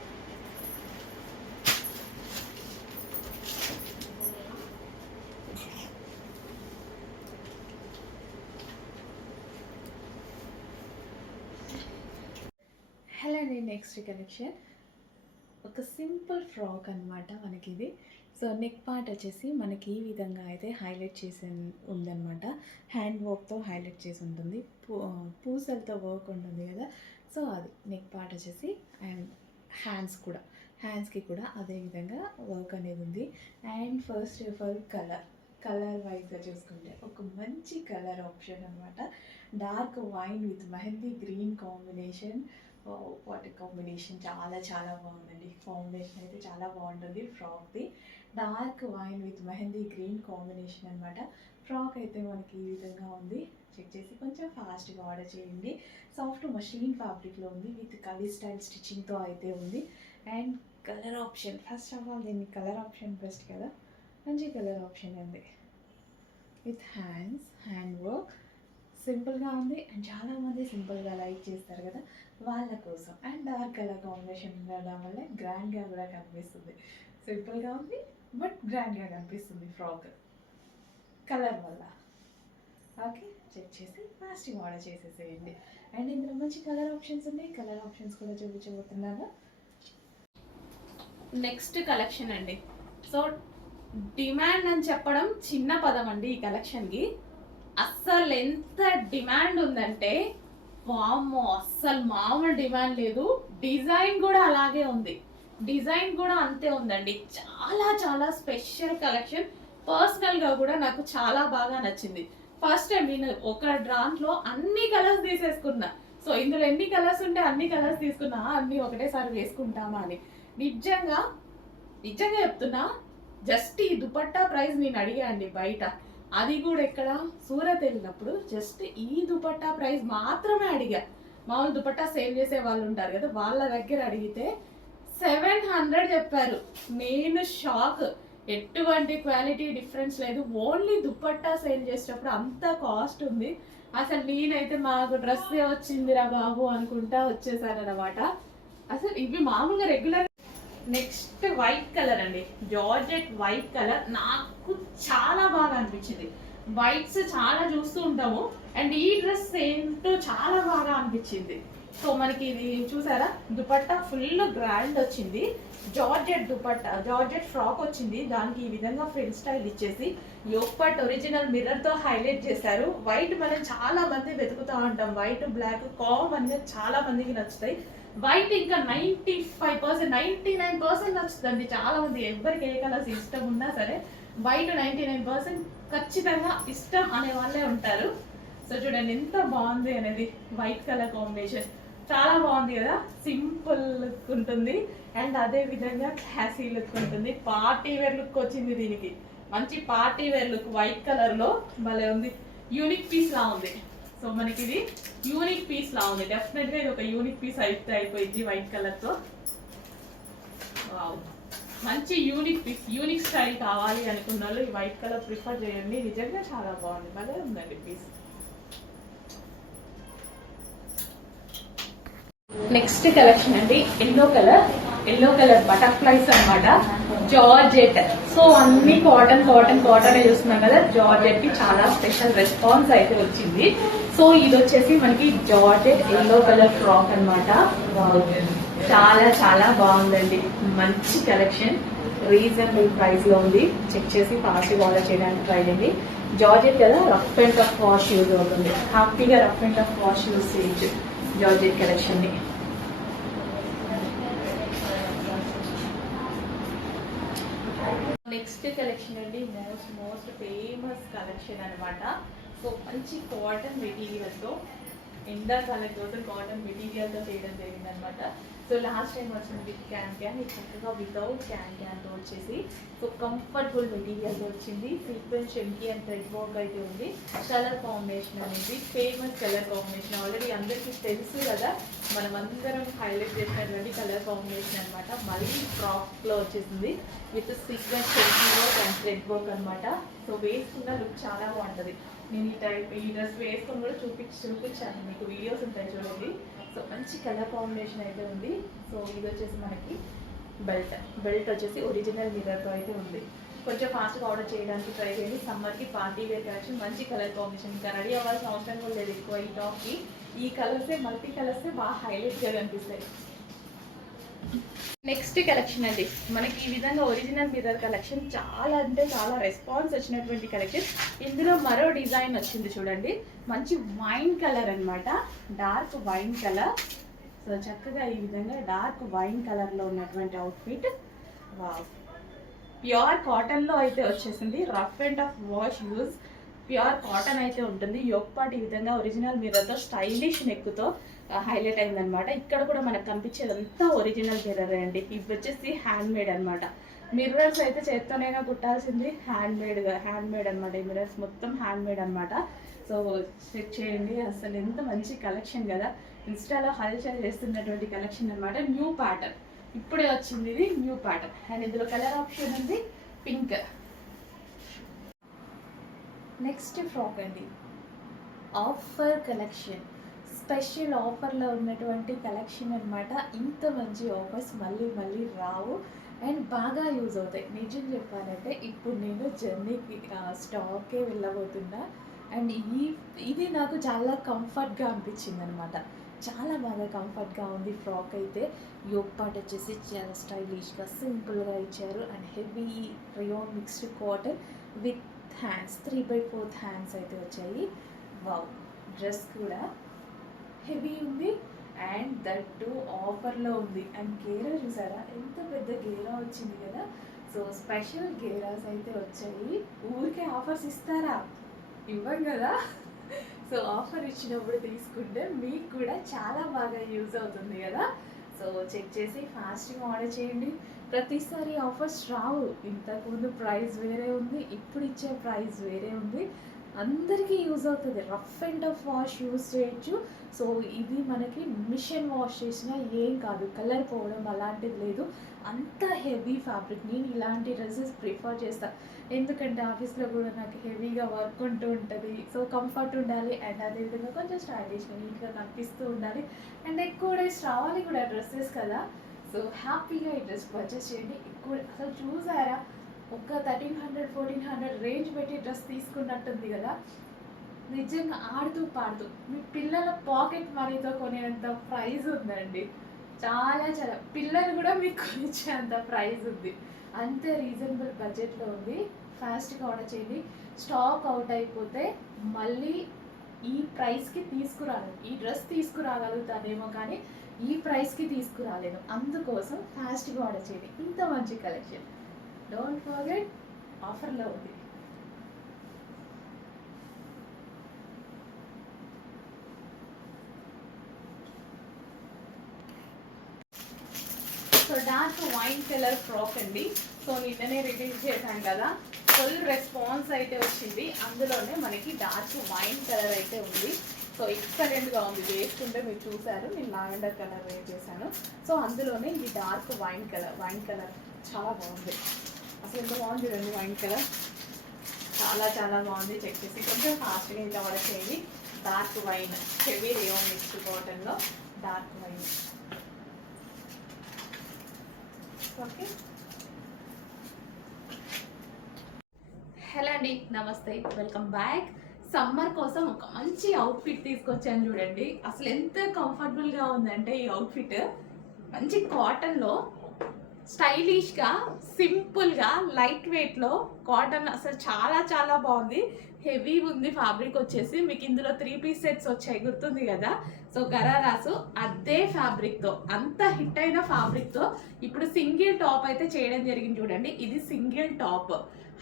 హలో అండి, నెక్స్ట్ కలెక్షన్ ఒక సింపుల్ ఫ్రాక్ అనమాట మనకి ఇది. సో నెక్ పార్ట్ వచ్చేసి మనకి ఈ విధంగా అయితే హైలైట్ చేసి ఉందన్నమాట. హ్యాండ్ వర్క్తో హైలైట్ చేసి ఉంటుంది, పూసలతో వర్క్ ఉంటుంది కదా. సో అది నెక్ పార్ట్ వచ్చేసి. అండ్ హ్యాండ్స్కి కూడా అదే విధంగా వర్క్ అనేది ఉంది. And first of all colour వైజ్గా చూసుకుంటే ఒక మంచి కలర్ ఆప్షన్ అనమాట. Dark wine with mehndi green combination. వాటి కాంబినేషన్ చాలా బాగుందండి. కాంబినేషన్ అయితే చాలా బాగుంటుంది ఫ్రాక్ది. Dark wine with mehndi green combination అనమాట. ఫ్రాక్ అయితే మనకి ఈ విధంగా ఉంది. చెక్ చేసి కొంచెం ఫాస్ట్గా ఆర్డర్ చేయండి. సాఫ్ట్ మష్లిన్ ఫ్యాబ్రిక్లో ఉంది, విత్ కలీ స్టైల్ స్టిచ్చింగ్తో అయితే ఉంది. And colour option, first of all దీన్ని కలర్ ఆప్షన్ బెస్ట్ కదా, మంచి కలర్ ఆప్షన్ ఉంది. విత్ హ్యాండ్ వర్క్ సింపుల్గా ఉంది. అండ్ చాలామంది సింపుల్గా లైక్ చేస్తారు కదా, వాళ్ళ కోసం. అండ్ డార్క్ కలర్ కాంబినేషన్ ఉండడం వల్ల గ్రాండ్గా కూడా కనిపిస్తుంది. సింపుల్గా ఉంది బట్ గ్రాండ్గా కనిపిస్తుంది ఫ్రాక్ కలర్ వల్ల. ఓకే, చెక్ చేసి ఫాస్ట్గా ఆర్డర్ చేసేసేయండి. అండ్ ఇందులో మంచి కలర్ ఆప్షన్స్ ఉన్నాయి, కలర్ ఆప్షన్స్ కూడా చూపించబోతున్నాను. నెక్స్ట్ కలెక్షన్ అండి. సో డిమాండ్ అని చెప్పడం చిన్న పదం అండి. ఈ కలెక్షన్కి అస్సలు ఎంత డిమాండ్ ఉందంటే వామ్మో, అస్సలు మామూలు డిమాండ్ లేదు. డిజైన్ కూడా అలాగే ఉంది, డిజైన్ కూడా అంతే ఉందండి. చాలా స్పెషల్ కలెక్షన్. పర్సనల్గా కూడా నాకు చాలా బాగా నచ్చింది. ఫస్ట్ టైం నేను ఒక దాంట్లో అన్ని కలర్స్ తీసేసుకున్నా. సో ఇందులో ఎన్ని కలర్స్ ఉంటే అన్ని కలర్స్ తీసుకున్నా, అన్ని ఒకటేసారి వేసుకుంటామా అని. నిజంగా చెప్తున్నా, జస్ట్ ఈ దుపట్టా ప్రైస్ నేను అడిగా అండి బయట, అది కూడా ఎక్కడ సూరత్ వెళ్ళినప్పుడు జస్ట్ ఈ దుపట్టా ప్రైస్ మాత్రమే అడిగా. మామూలు దుపట్టా సేల్ చేసే వాళ్ళు ఉంటారు కదా, వాళ్ళ దగ్గర అడిగితే 700 చెప్పారు. నేను షాక్. ఎటువంటి క్వాలిటీ డిఫరెన్స్ లేదు, ఓన్లీ దుపట్టా సేల్ చేసేటప్పుడు అంత కాస్ట్ ఉంది. అసలు నేనైతే మాకు డ్రెస్ వచ్చిందిరా బాబు అనుకుంటా వచ్చేసానమాట. అసలు ఇవి మామూలుగా రెగ్యులర్. నెక్స్ట్ వైట్ కలర్ అండి, జార్జెట్ వైట్ కలర్. నాకు చాలా బాగా అనిపించింది. వైట్స్ చాలా చూస్తూ ఉంటాము, అండ్ ఈ డ్రెస్ ఏంటో చాలా బాగా అనిపించింది. సో మనకి ఇది చూసారా, దుపట్టా ఫుల్ గ్రాండ్ వచ్చింది. జార్జెట్ దుపట్టా, జార్జెట్ ఫ్రాక్ వచ్చింది. దానికి ఈ విధంగా ఫ్రిల్ స్టైల్ ఇచ్చేసి యోక్ పార్ట్ ఒరిజినల్ మిర్రర్ తో హైలైట్ చేశారు. వైట్ మనం చాలా మంది వెతుకుతూ ఉంటాం, వైట్ బ్లాక్ కామన్ గా చాలా మందికి నచ్చుతాయి. వైట్ ఇంకా 95%, 99% నచ్చుతుంది చాలా మంది. ఎవరికి ఏ కలర్స్ ఇష్టం ఉన్నా సరే వైట్ 99% ఖచ్చితంగా ఇష్టం అనే వాళ్ళే ఉంటారు. సో చూడండి ఎంత బాగుంది అనేది, వైట్ కలర్ కాంబినేషన్ చాలా బాగుంది కదా. సింపుల్ లుక్ ఉంటుంది అండ్ అదే విధంగా క్లాసీ లుక్ ఉంటుంది. పార్టీ వేర్ లుక్ వచ్చింది దీనికి, మంచి party wear look white colour లో భలే ఉంది. యూనిక్ పీస్ లా ఉంది. సో మనకి ఇది యూనిక్ పీస్ లా ఉంది. డెఫినెట్ గా ఇది ఒక యూనిక్ పీస్ అయితే అయిపోయింది వైట్ కలర్ తో. వావ్, మంచి యూనిక్ పీస్, యూనిక్ స్టైల్ కావాలి అనుకున్న వాళ్ళు ఈ వైట్ కలర్ ప్రిఫర్ చేయండి. నిజంగా చాలా బాగుంది, భలే ఉందండి పీస్. నెక్స్ట్ కలెక్షన్ అండి ఎల్లో కలర్ బటర్ఫ్లైస్ అన్నమాట, జార్జెట్. సో అన్ని కాటన్ కాటన్ కాటన్ చూస్తున్నాం కదా. జార్జెట్ కి చాలా స్పెషల్ రెస్పాన్స్ అయితే వచ్చింది. సో ఇది వచ్చేసి మనకి జార్జెట్ ఎల్లో కలర్ ఫ్రాక్ అన్నమాట. చాలా చాలా బాగుందండి, మంచి కలెక్షన్, రీజనబుల్ ప్రైస్ లో ఉంది. చెక్ చేసి ఫాస్ట్ ఆర్డర్ చేయడానికి ట్రై చేయండి. జార్జెట్ కదా, rough and tough wash use అవుతుంది. హ్యాపీగా rough and tough wash use చేయొచ్చు జార్జెట్ కలెక్షన్ ని. నెక్స్ట్ కలెక్షన్ అండి మోస్ట్ ఫేమస్ కలెక్షన్ అనమాట. సో మంచి కాటన్ మెటీరియల్తో, ఎండాకాలం కోసం కాటన్ మెటీరియల్తో చేయడం జరిగింది అనమాట. సో లాస్ట్ టైం వచ్చింది విత్ క్యాన్, ఇది చక్కగా వితౌట్ క్యాన్తో వచ్చేసి సో కంఫర్టబుల్ మెటీరియల్తో వచ్చింది. సీక్వెన్స్ షెంకి అండ్ థ్రెడ్ వర్క్ అయితే ఉంది. కలర్ కాంబినేషన్ అనేది ఫేమస్ కలర్ కాంబినేషన్, ఆల్రెడీ అందరికీ తెలుసు కదా, మనం అందరం హైలైట్ చేసినటువంటి కలర్ కాంబినేషన్ అనమాట. మళ్ళీ ఫ్రాక్లో వచ్చేసింది విత్ సీక్వెన్స్ షెంకి వర్క్ అండ్ థ్రెడ్ వర్క్ అనమాట. సో వేసుకున్న లుక్ చాలా బాగుంటుంది. నేను ఈ డ్రెస్ వేసుకొని కూడా చూపించాను మీకు, వీడియోస్ ఉంటాయి చూడండి. సో మంచి కలర్ కాంబినేషన్ అయితే ఉంది. సో ఇది వచ్చేసి మనకి బెల్ట్ వచ్చేసి ఒరిజినల్ మిర్రర్తో అయితే ఉంది. కొంచెం ఫాస్ట్గా ఆర్డర్ చేయడానికి ట్రై చేయండి. సమ్మర్కి పార్టీ వేర్ కలెక్షన్, మంచి కలర్ కాంబినేషన్. ఇంకా రెడీ అవ్వాల్సిన అవసరం కూడా లేదు ఎక్కువ. ఈ టాప్కి ఈ కలర్సే, మల్టీ కలర్సే బాగా హైలైట్గా కనిపిస్తాయి. నెక్స్ట్ కలెక్షన్ అండి మనకి ఈ విధంగా ఒరిజినల్ మిర్రర్ కలెక్షన్, చాలా అంటే చాలా రెస్పాన్స్ వచ్చినటువంటి కలెక్షన్. ఇందులో మరో డిజైన్ వచ్చింది చూడండి, మంచి వైన్ కలర్ అనమాట, డార్క్ వైన్ కలర్. సో చక్కగా ఈ విధంగా డార్క్ వైన్ కలర్లో ఉన్నటువంటి అవుట్ఫిట్. వావ్, ప్యూర్ కాటన్లో అయితే వచ్చేసింది. Rough and tough wash use, pure cotton అయితే ఉంటుంది. యోక్ పార్ట్ ఈ విధంగా ఒరిజినల్ మిర్రర్తో స్టైలిష్ నెక్తో హైలైట్ అయిందనమాట. ఇక్కడ కూడా మనకు కనిపించేదంతా ఒరిజినల్ మిర్రర్ అండి. ఇవి వచ్చేసి హ్యాండ్ మేడ్ అనమాట. మిర్రర్స్ అయితే చేత్తోనైనా కుట్టాల్సింది, హ్యాండ్ మేడ్ అనమాట. ఈ మిర్రర్స్ మొత్తం హ్యాండ్ మేడ్ అనమాట. సో చెక్ చేయండి, అసలు ఎంత మంచి కలెక్షన్ కదా. ఇన్స్టాలో హల్చల్ చేస్తున్నటువంటి కలెక్షన్ అనమాట. న్యూ ప్యాటర్న్, ఇప్పుడే వచ్చింది ఇది న్యూ ప్యాటర్న్. అండ్ ఇందులో కలర్ ఆప్షన్ ఉంది పింక్. నెక్స్ట్ ఫ్రాక్ అండి, ఆఫర్ కలెక్షన్, స్పెషల్ ఆఫర్లో ఉన్నటువంటి కలెక్షన్ అనమాట. ఇంత మంచి ఆఫర్స్ మళ్ళీ మళ్ళీ రావు అండ్ బాగా యూజ్ అవుతాయి. నిజం చెప్పాలంటే ఇప్పుడు నేను జర్నీకి స్టాకే వెళ్ళబోతున్నా అండ్ ఇది నాకు చాలా కంఫర్ట్గా అనిపించింది అనమాట. చాలా బాగా కంఫర్ట్గా ఉంది ఫ్రాక్ అయితే. యోక్ పార్ట్ వచ్చేసి చాలా స్టైలిష్గా సింపుల్గా ఇచ్చారు and heavy rayon mixed cotton with hands, 3/4 hands అయితే వచ్చాయి. వావ్, డ్రెస్ కూడా హెవీ ఉంది అండ్ దట్ టు ఆఫర్లో ఉంది. అండ్ గేరా చూసారా, ఎంత పెద్ద గేరా వచ్చింది కదా. సో స్పెషల్ గేరాస్ అయితే వచ్చాయి. ఊరికే ఆఫర్స్ ఇస్తారా? ఇవ్వం కదా. సో ఆఫర్ ఇచ్చినప్పుడు తీసుకుంటే మీకు కూడా చాలా బాగా యూజ్ అవుతుంది కదా. సో చెక్ చేసి ఫాస్ట్గా ఆర్డర్ చేయండి. ప్రతిసారి ఆఫర్స్ రావు. ఇంతకుముందు ప్రైస్ వేరే ఉంది, ఇప్పుడు ఇచ్చే ప్రైస్ వేరే ఉంది. అందరికీ యూజ్ అవుతుంది. Rough and tough wash use చేయొచ్చు. సో ఇది మనకి మిషన్ వాష్ చేసినా ఏం కాదు, కలర్ పోవడం అలాంటిది లేదు. అంత హెవీ ఫ్యాబ్రిక్. నేను ఇలాంటి డ్రెస్సెస్ ప్రిఫర్ చేస్తాను, ఎందుకంటే ఆఫీస్లో కూడా నాకు హెవీగా వర్క్ ఉంటూ ఉంటుంది. సో కంఫర్ట్ ఉండాలి అండ్ అదేవిధంగా కొంచెం స్టైలిష్గా నీట్గా కనిపిస్తూ ఉండాలి అండ్ ఎక్కువ డేస్ రావాలి కూడా డ్రెస్సెస్ కదా. సో హ్యాపీగా ఈ డ్రెస్ పర్చేస్ చేయండి. ఎక్కువ అసలు చూసారా, ఒక 1300 1400 రేంజ్ పెట్టి డ్రెస్ తీసుకున్నట్టుంది కదా. నిజంగా ఆడుతూ పాడుతూ మీ పిల్లల పాకెట్ మనీతో కొనేంత ప్రైస్ ఉందండి. చాలా చాలా పిల్లలు కూడా మీకు కొనిచ్చేంత ప్రైస్ ఉంది. అంతే రీజనబుల్ బడ్జెట్లో ఉంది. ఫాస్ట్గా ఆర్డర్ చేయండి. స్టాక్ అవుట్ అయిపోతే మళ్ళీ ఈ ప్రైస్కి తీసుకురాలేదు. ఈ డ్రెస్ తీసుకురాగలుగుతానేమో కానీ ఈ ప్రైస్కి తీసుకురాలేను. అందుకోసం ఫాస్ట్గా ఆర్డర్ చేయండి. ఇంత మంచి కలెక్షన్ డోంట్ ఫర్గెట్ ఆఫర్లో ఉంది. So dark wine colour frock అండి. సో నిన్ననే రిలీజ్ చేశాను కదా, ఫుల్ రెస్పాన్స్ అయితే వచ్చింది. అందులోనే మనకి డార్క్ వైన్ కలర్ అయితే ఉంది. సో ఎక్సలెంట్గా ఉంది. వేసుకుంటే మీరు చూసారు, నేను లావెండర్ కలర్ వేర్ చేశాను. సో అందులోనే ఇది డార్క్ వైన్ కలర్ చాలా బాగుంది. అసలు ఎంత బాగుంది చూడండి. వైన్ కలర్ చాలా చాలా బాగుంది. చెక్ చేసి కొంచెం ఫాస్ట్గా ఇంకా ఆర్డర్ చేయండి. Dark wine heavy rayon mixed కాటన్లో డార్క్ వైన్. ఓకే, హలో అండి, నమస్తే, వెల్కమ్ బ్యాక్. సమ్మర్ కోసం ఒక మంచి అవుట్ఫిట్ తీసుకొచ్చాను చూడండి. అసలు ఎంత కంఫర్టబుల్గా ఉందంటే ఈ అవుట్ఫిట్ మంచి కాటన్లో స్టైలిష్గా సింపుల్గా లైట్ వెయిట్లో కాటన్ అసలు చాలా చాలా బాగుంది. హెవీ ఉంది. ఫ్యాబ్రిక్ వచ్చేసి మీకు ఇందులో 3 పీస్ సెట్స్ వచ్చాయి, గుర్తుంది కదా. సో గరారాసు అదే ఫ్యాబ్రిక్తో, అంత హిట్ అయిన ఫ్యాబ్రిక్తో ఇప్పుడు సింగిల్ టాప్ అయితే చేయడం జరిగింది చూడండి. ఇది సింగిల్ టాప్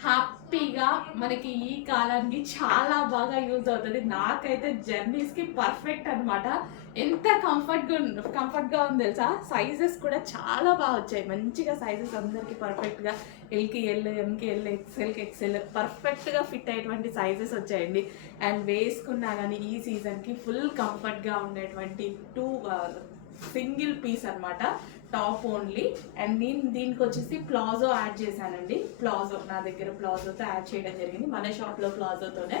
హ్యాపీగా మనకి ఈ కాలానికి చాలా బాగా యూజ్ అవుతుంది. నాకైతే జర్నీస్కి పర్ఫెక్ట్ అనమాట. ఎంత కంఫర్ట్గా ఉంది తెలుసా. సైజెస్ కూడా చాలా బాగా వచ్చాయి. మంచిగా సైజెస్ అందరికీ పర్ఫెక్ట్గా ఎల్కి ఎల్, ఎంకి ఎల్, ఎక్స్ఎల్కి ఎక్స్ఎల్ పర్ఫెక్ట్గా ఫిట్ అయ్యేటువంటి సైజెస్ వచ్చాయండి. అండ్ వేసుకున్నా కానీ ఈ సీజన్కి ఫుల్ కంఫర్ట్గా ఉండేటువంటి సింగిల్ పీస్ అనమాట. Top only. అండ్ నేను దీనికి వచ్చేసి ప్లాజో యాడ్ చేశానండి. ప్లాజో నా దగ్గర ప్లాజోతో యాడ్ చేయడం జరిగింది. మన షాప్లో ప్లాజోతోనే.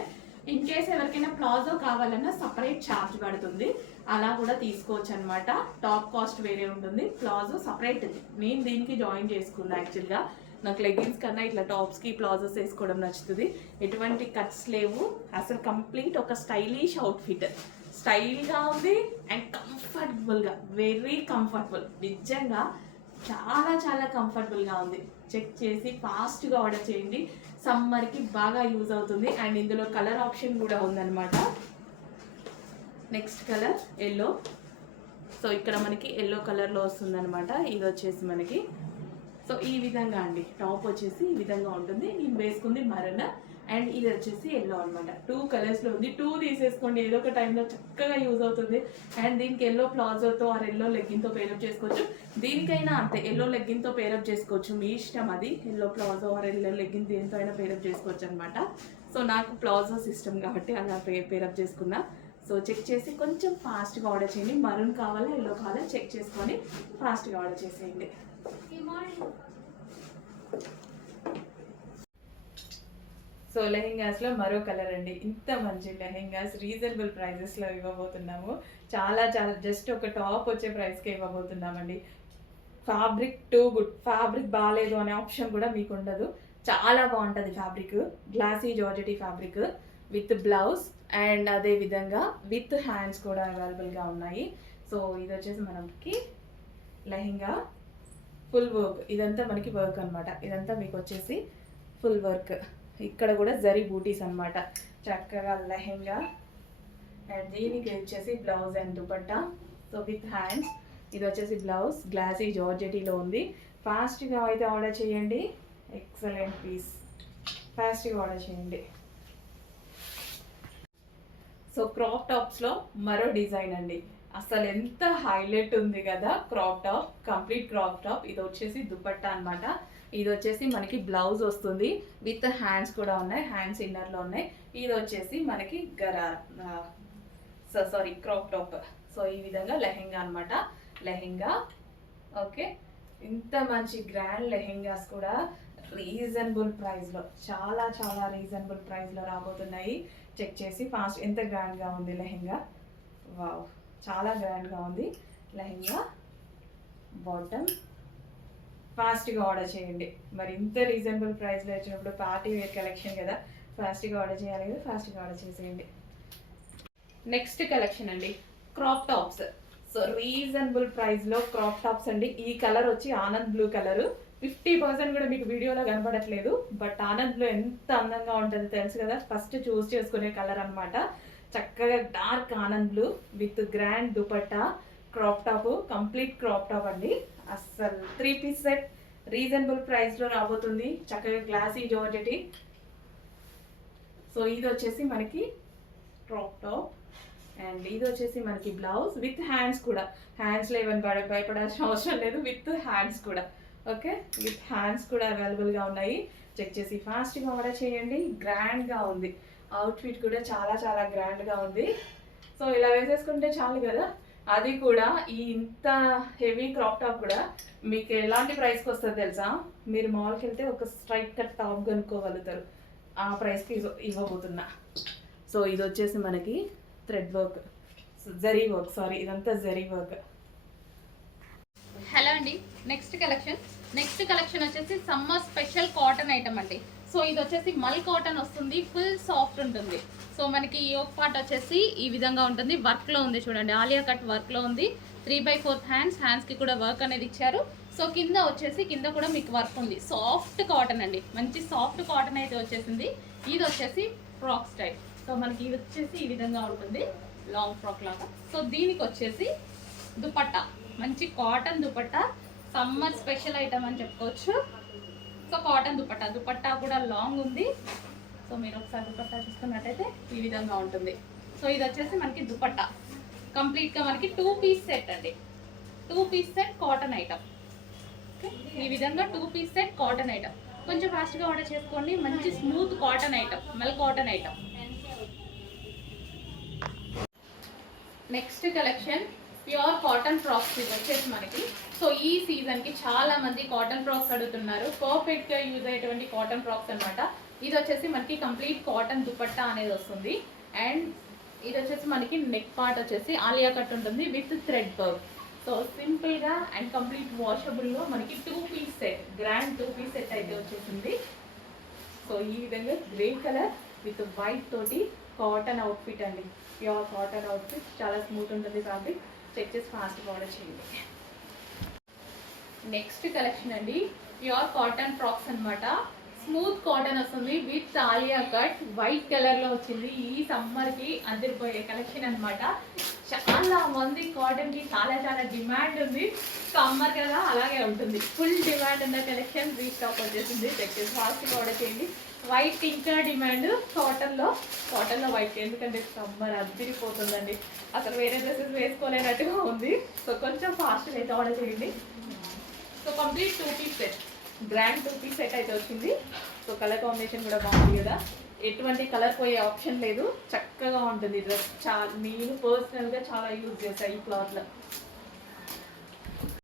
ఇన్ కేస్ ఎవరికైనా ప్లాజో కావాలన్నా సపరేట్ ఛార్జ్ పడుతుంది, అలా కూడా తీసుకోవచ్చు అనమాట. టాప్ కాస్ట్ వేరే ఉంటుంది, ప్లాజో సపరేట్. నేను దీనికి జాయిన్ చేసుకున్నా. యాక్చువల్గా నాకు లెగ్గిన్స్ కన్నా ఇట్లా టాప్స్కి ప్లాజోస్ వేసుకోవడం నచ్చుతుంది. ఎటువంటి కట్స్ లేవు. అసలు కంప్లీట్ ఒక స్టైలిష్ అవుట్ఫిట్. స్టైల్గా ఉంది అండ్ కంఫర్టబుల్గా, వెరీ కంఫర్టబుల్. నిజంగా చాలా చాలా కంఫర్టబుల్గా ఉంది. చెక్ చేసి ఫాస్ట్గా ఆర్డర్ చేయండి. సమ్మర్కి బాగా యూజ్ అవుతుంది. అండ్ ఇందులో కలర్ ఆప్షన్ కూడా ఉందన్నమాట. Next colour yellow. సో ఇక్కడ మనకి ఎల్లో కలర్లో వస్తుందన్నమాట. ఇది వచ్చేసి మనకి సో ఈ విధంగా అండి. టాప్ వచ్చేసి ఈ విధంగా ఉంటుంది. నేను వేసుకుంది మరణ అండ్ ఇది వచ్చేసి ఎల్లో అనమాట. 2 కలర్స్లో ఉంది. 2 తీసేసుకోండి, ఏదో ఒక టైంలో చక్కగా యూజ్ అవుతుంది. అండ్ దీనికి ఎల్లో ప్లాజోతో ఆర్ ఎల్లో లెగ్గిన్తో పేరప్ చేసుకోవచ్చు. దీనికైనా అంతే, ఎల్లో లెగ్గిన్తో పేరప్ చేసుకోవచ్చు, మీ ఇష్టం అది. Yellow palazzo or yellow legging దేనితో అయినా పేరప్ చేసుకోవచ్చు అనమాట. సో నాకు ప్లాజో సిస్టమ్ కాబట్టి అలా పేరప్ చేసుకున్నా. సో చెక్ చేసి కొంచెం ఫాస్ట్గా ఆర్డర్ చేయండి. మరూన్ కావాలా ఎల్లో కావాలా చెక్ చేసుకొని ఫాస్ట్గా ఆర్డర్ చేసేయండి. సో లెహెంగాస్లో మరో కలర్ అండి. ఇంత మంచి లెహెంగాస్ రీజనబుల్ ప్రైజెస్లో ఇవ్వబోతున్నాము. చాలా చాలా జస్ట్ ఒక టాప్ వచ్చే ప్రైస్కే ఇవ్వబోతున్నామండి. Fabric too good. ఫ్యాబ్రిక్ బాగాలేదు అనే ఆప్షన్ కూడా మీకు ఉండదు. చాలా బాగుంటుంది fabric. Glossy georgette fabric with blouse and అదే విధంగా విత్ హ్యాండ్స్ కూడా అవైలబుల్గా ఉన్నాయి. సో ఇది వచ్చేసి మనకి లెహెంగా ఫుల్ వర్క్. ఇదంతా మనకి వర్క్ అనమాట. ఇదంతా మీకు వచ్చేసి ఫుల్ వర్క్. ఇక్కడ కూడా జరీ బూటీస్ అనమాట. చక్కగా లెహెంగా అండ్ దీనికి వచ్చేసి blouse and dupatta. So with hands. ఇది వచ్చేసి బ్లౌజ్ గ్లాసీ జార్జెటీలో ఉంది. ఫాస్ట్గా అయితే ఆర్డర్ చేయండి. Excellent piece. ఫాస్ట్గా ఆర్డర్ చేయండి. సో క్రాప్ టాప్స్లో మరో డిజైన్ అండి. అసలు ఎంత హైలైట్ ఉంది కదా crop top. Complete crop top. ఇది వచ్చేసి దుపట్టా అనమాట. ఇది వచ్చేసి మనకి బ్లౌజ్ వస్తుంది విత్ హ్యాండ్స్ కూడా ఉన్నాయి. హ్యాండ్స్ ఇన్నర్లో ఉన్నాయి. ఇది వచ్చేసి మనకి క్రాప్ టాప్. సో ఈ విధంగా లెహెంగా అనమాట. లెహెంగా ఓకే. ఇంత మంచి గ్రాండ్ లెహెంగాస్ కూడా రీజనబుల్ ప్రైస్లో, చాలా చాలా రీజనబుల్ ప్రైస్లో రాబోతున్నాయి. చెక్ చేసి ఫాస్ట్. ఎంత గ్రాండ్గా ఉంది లెహెంగా. వావ్, చాలా గ్రాండ్గా ఉంది లెహెంగా. బాటమ్. ఫాస్ట్గా ఆర్డర్ చేయండి. మరి ఇంత రీజనబుల్ ప్రైస్లో వచ్చినప్పుడు పార్టీ వేర్ కలెక్షన్ కదా, ఫాస్ట్గా ఆర్డర్ చేయాలి కదా, ఫాస్ట్గా ఆర్డర్ చేసేయండి. నెక్స్ట్ కలెక్షన్ అండి, క్రాప్ టాప్స్. సో రీజనబుల్ ప్రైస్లో క్రాప్ టాప్స్ అండి. ఈ కలర్ వచ్చి ఆనంద్ బ్లూ కలర్. 50% కూడా మీకు వీడియోలో కనపడట్లేదు, బట్ ఆనంద్ బ్లూ ఎంత అందంగా ఉంటుందో తెలుసు కదా. ఫస్ట్ చూస్ చేసుకునే కలర్ అనమాట. చక్కగా dark Anand blue with grand dupatta, crop top, complete crop top అండి. అస్సలు 3 పీస్ సెట్ రీజనబుల్ ప్రైస్లో రాబోతుంది. చక్కగా గ్లాసీ జార్జెటీ. సో ఇది వచ్చేసి మనకి క్రాప్ టాప్, అండ్ ఇది వచ్చేసి మనకి బ్లౌజ్ విత్ హ్యాండ్స్ కూడా. హ్యాండ్స్లో ఏమైనా భయపడాల్సిన అవసరం లేదు, విత్ హ్యాండ్స్ కూడా. ఓకే, విత్ హ్యాండ్స్ కూడా అవైలబుల్గా ఉన్నాయి. చెక్ చేసి ఫాస్ట్గా ఆర్డర్ చేయండి. గ్రాండ్గా ఉంది, అవుట్ఫిట్ కూడా చాలా చాలా గ్రాండ్గా ఉంది. సో ఇలా వేసేసుకుంటే చాలు కదా. అది కూడా ఈ ఇంత హెవీ క్రాప్ టాప్ కూడా మీకు ఎలాంటి ప్రైస్కి వస్తుంది తెలుసా? మీరు మాల్కి వెళ్తే ఒక స్ట్రైట్ కట్ టాప్ కొనుక్కోగలుగుతారు, ఆ ప్రైస్కి ఇవ్వబోతున్నా. సో ఇది వచ్చేసి మనకి thread work, zari work, sorry ఇదంతా జరీ వర్క్. హలో అండి, నెక్స్ట్ కలెక్షన్ వచ్చేసి సమ్మర్ స్పెషల్ కాటన్ ఐటమ్ అండి. సో ఇది వచ్చేసి మల్ కాటన్ వస్తుంది, ఫుల్ సాఫ్ట్ ఉంటుంది. సో మనకి ఈ ఒక పార్ట్ వచ్చేసి ఈ విధంగా ఉంటుంది, వర్క్లో ఉంది చూడండి, ఆలియా కట్ వర్క్లో ఉంది. 3/4 హ్యాండ్స్కి కూడా వర్క్ అనేది ఇచ్చారు. సో కింద వచ్చేసి కింద కూడా మీకు వర్క్ ఉంది. సాఫ్ట్ కాటన్ అండి, మంచి సాఫ్ట్ కాటన్ అయితే వచ్చేసింది. ఇది వచ్చేసి ఫ్రాక్ స్టైల్. సో మనకి ఇది వచ్చేసి ఈ విధంగా ఉంటుంది, లాంగ్ ఫ్రాక్ లాగా. సో దీనికి వచ్చేసి దుపట్టా, మంచి cotton dupatta, summer special item అని చెప్పుకోవచ్చు. సో కాటన్ దుపట్టా కూడా లాంగ్ ఉంది. సో మీరు ఒకసారి దుపట్టా చూసుకున్నట్టయితే ఈ విధంగా ఉంటుంది. సో ఇది వచ్చేసి మనకి దుపట్టా కంప్లీట్గా మనకి 2 పీస్ సెట్ అండి. 2 piece set cotton item. Okay, ఈ విధంగా 2 పీస్ సెట్ కాటన్ ఐటమ్. కొంచెం ఫాస్ట్గా ఆర్డర్ చేసుకోండి. మంచి స్మూత్ కాటన్ ఐటమ్, మల్ cotton item. Next collection pure cotton frocks. ఇది వచ్చేసి మనకి సో ఈ సీజన్కి చాలా మంది కాటన్ ఫ్రాక్స్ అడుగుతున్నారు. పర్ఫెక్ట్గా యూజ్ అయ్యేటువంటి కాటన్ ఫ్రాక్స్ అనమాట. ఇది వచ్చేసి మనకి కంప్లీట్ కాటన్ దుపట్టా అనేది వస్తుంది. అండ్ ఇది వచ్చేసి మనకి నెక్ పార్ట్ వచ్చేసి ఆలియా కట్ ఉంటుంది విత్ థ్రెడ్ వర్క్. సో సింపుల్గా అండ్ కంప్లీట్ వాషబుల్లో మనకి 2 piece set, grand 2 piece set అయితే వచ్చేసింది. సో ఈ విధంగా గ్రే కలర్ విత్ వైట్ తోటి కాటన్ అవుట్ఫిట్ అండి. ప్యూర్ కాటన్ అవుట్ఫిట్, చాలా స్మూత్ ఉంటుంది ఫ్యాబ్రిక్. చెక్ చేసి ఫాస్ట్గా ఆర్డర్ చేయండి. నెక్స్ట్ కలెక్షన్ అండి, ప్యూర్ కాటన్ ఫ్రాక్స్ అనమాట. స్మూత్ కాటన్ వస్తుంది విత్ ఆలియా కట్, వైట్ కలర్లో వచ్చింది. ఈ సమ్మర్కి అదిరిపోయే కలెక్షన్ అనమాట. చాలా మంది కాటన్కి చాలా చాలా డిమాండ్ ఉంది. సమ్మర్ కదా, అలాగే ఉంటుంది. ఫుల్ డిమాండ్ ఉన్న కలెక్షన్ రీస్టాక్ వచ్చేసింది. చెక్ చేసి ఫాస్ట్గా ఆర్డర్ చేయండి. వైట్ ఇంకా డిమాండ్ కాటన్లో వైట్, ఎందుకంటే సమ్మర్ అదిరిపోతుందండి. అసలు వేరే డ్రెస్సెస్ వేసుకోలేనట్టుగా ఉంది. సో కొంచెం ఫాస్ట్గా అయితే ఆర్డర్ చేయండి. So complete 2 piece set, grand 2 piece set అయితే వచ్చింది. సో కలర్ కాంబినేషన్ కూడా బాగుంది కదా, ఎటువంటి కలర్ పోయే ఆప్షన్ లేదు. చక్కగా ఉంటుంది డ్రెస్. నేను పర్సనల్గా చాలా యూజ్ చేస్తాను ఈ క్లాత్లో.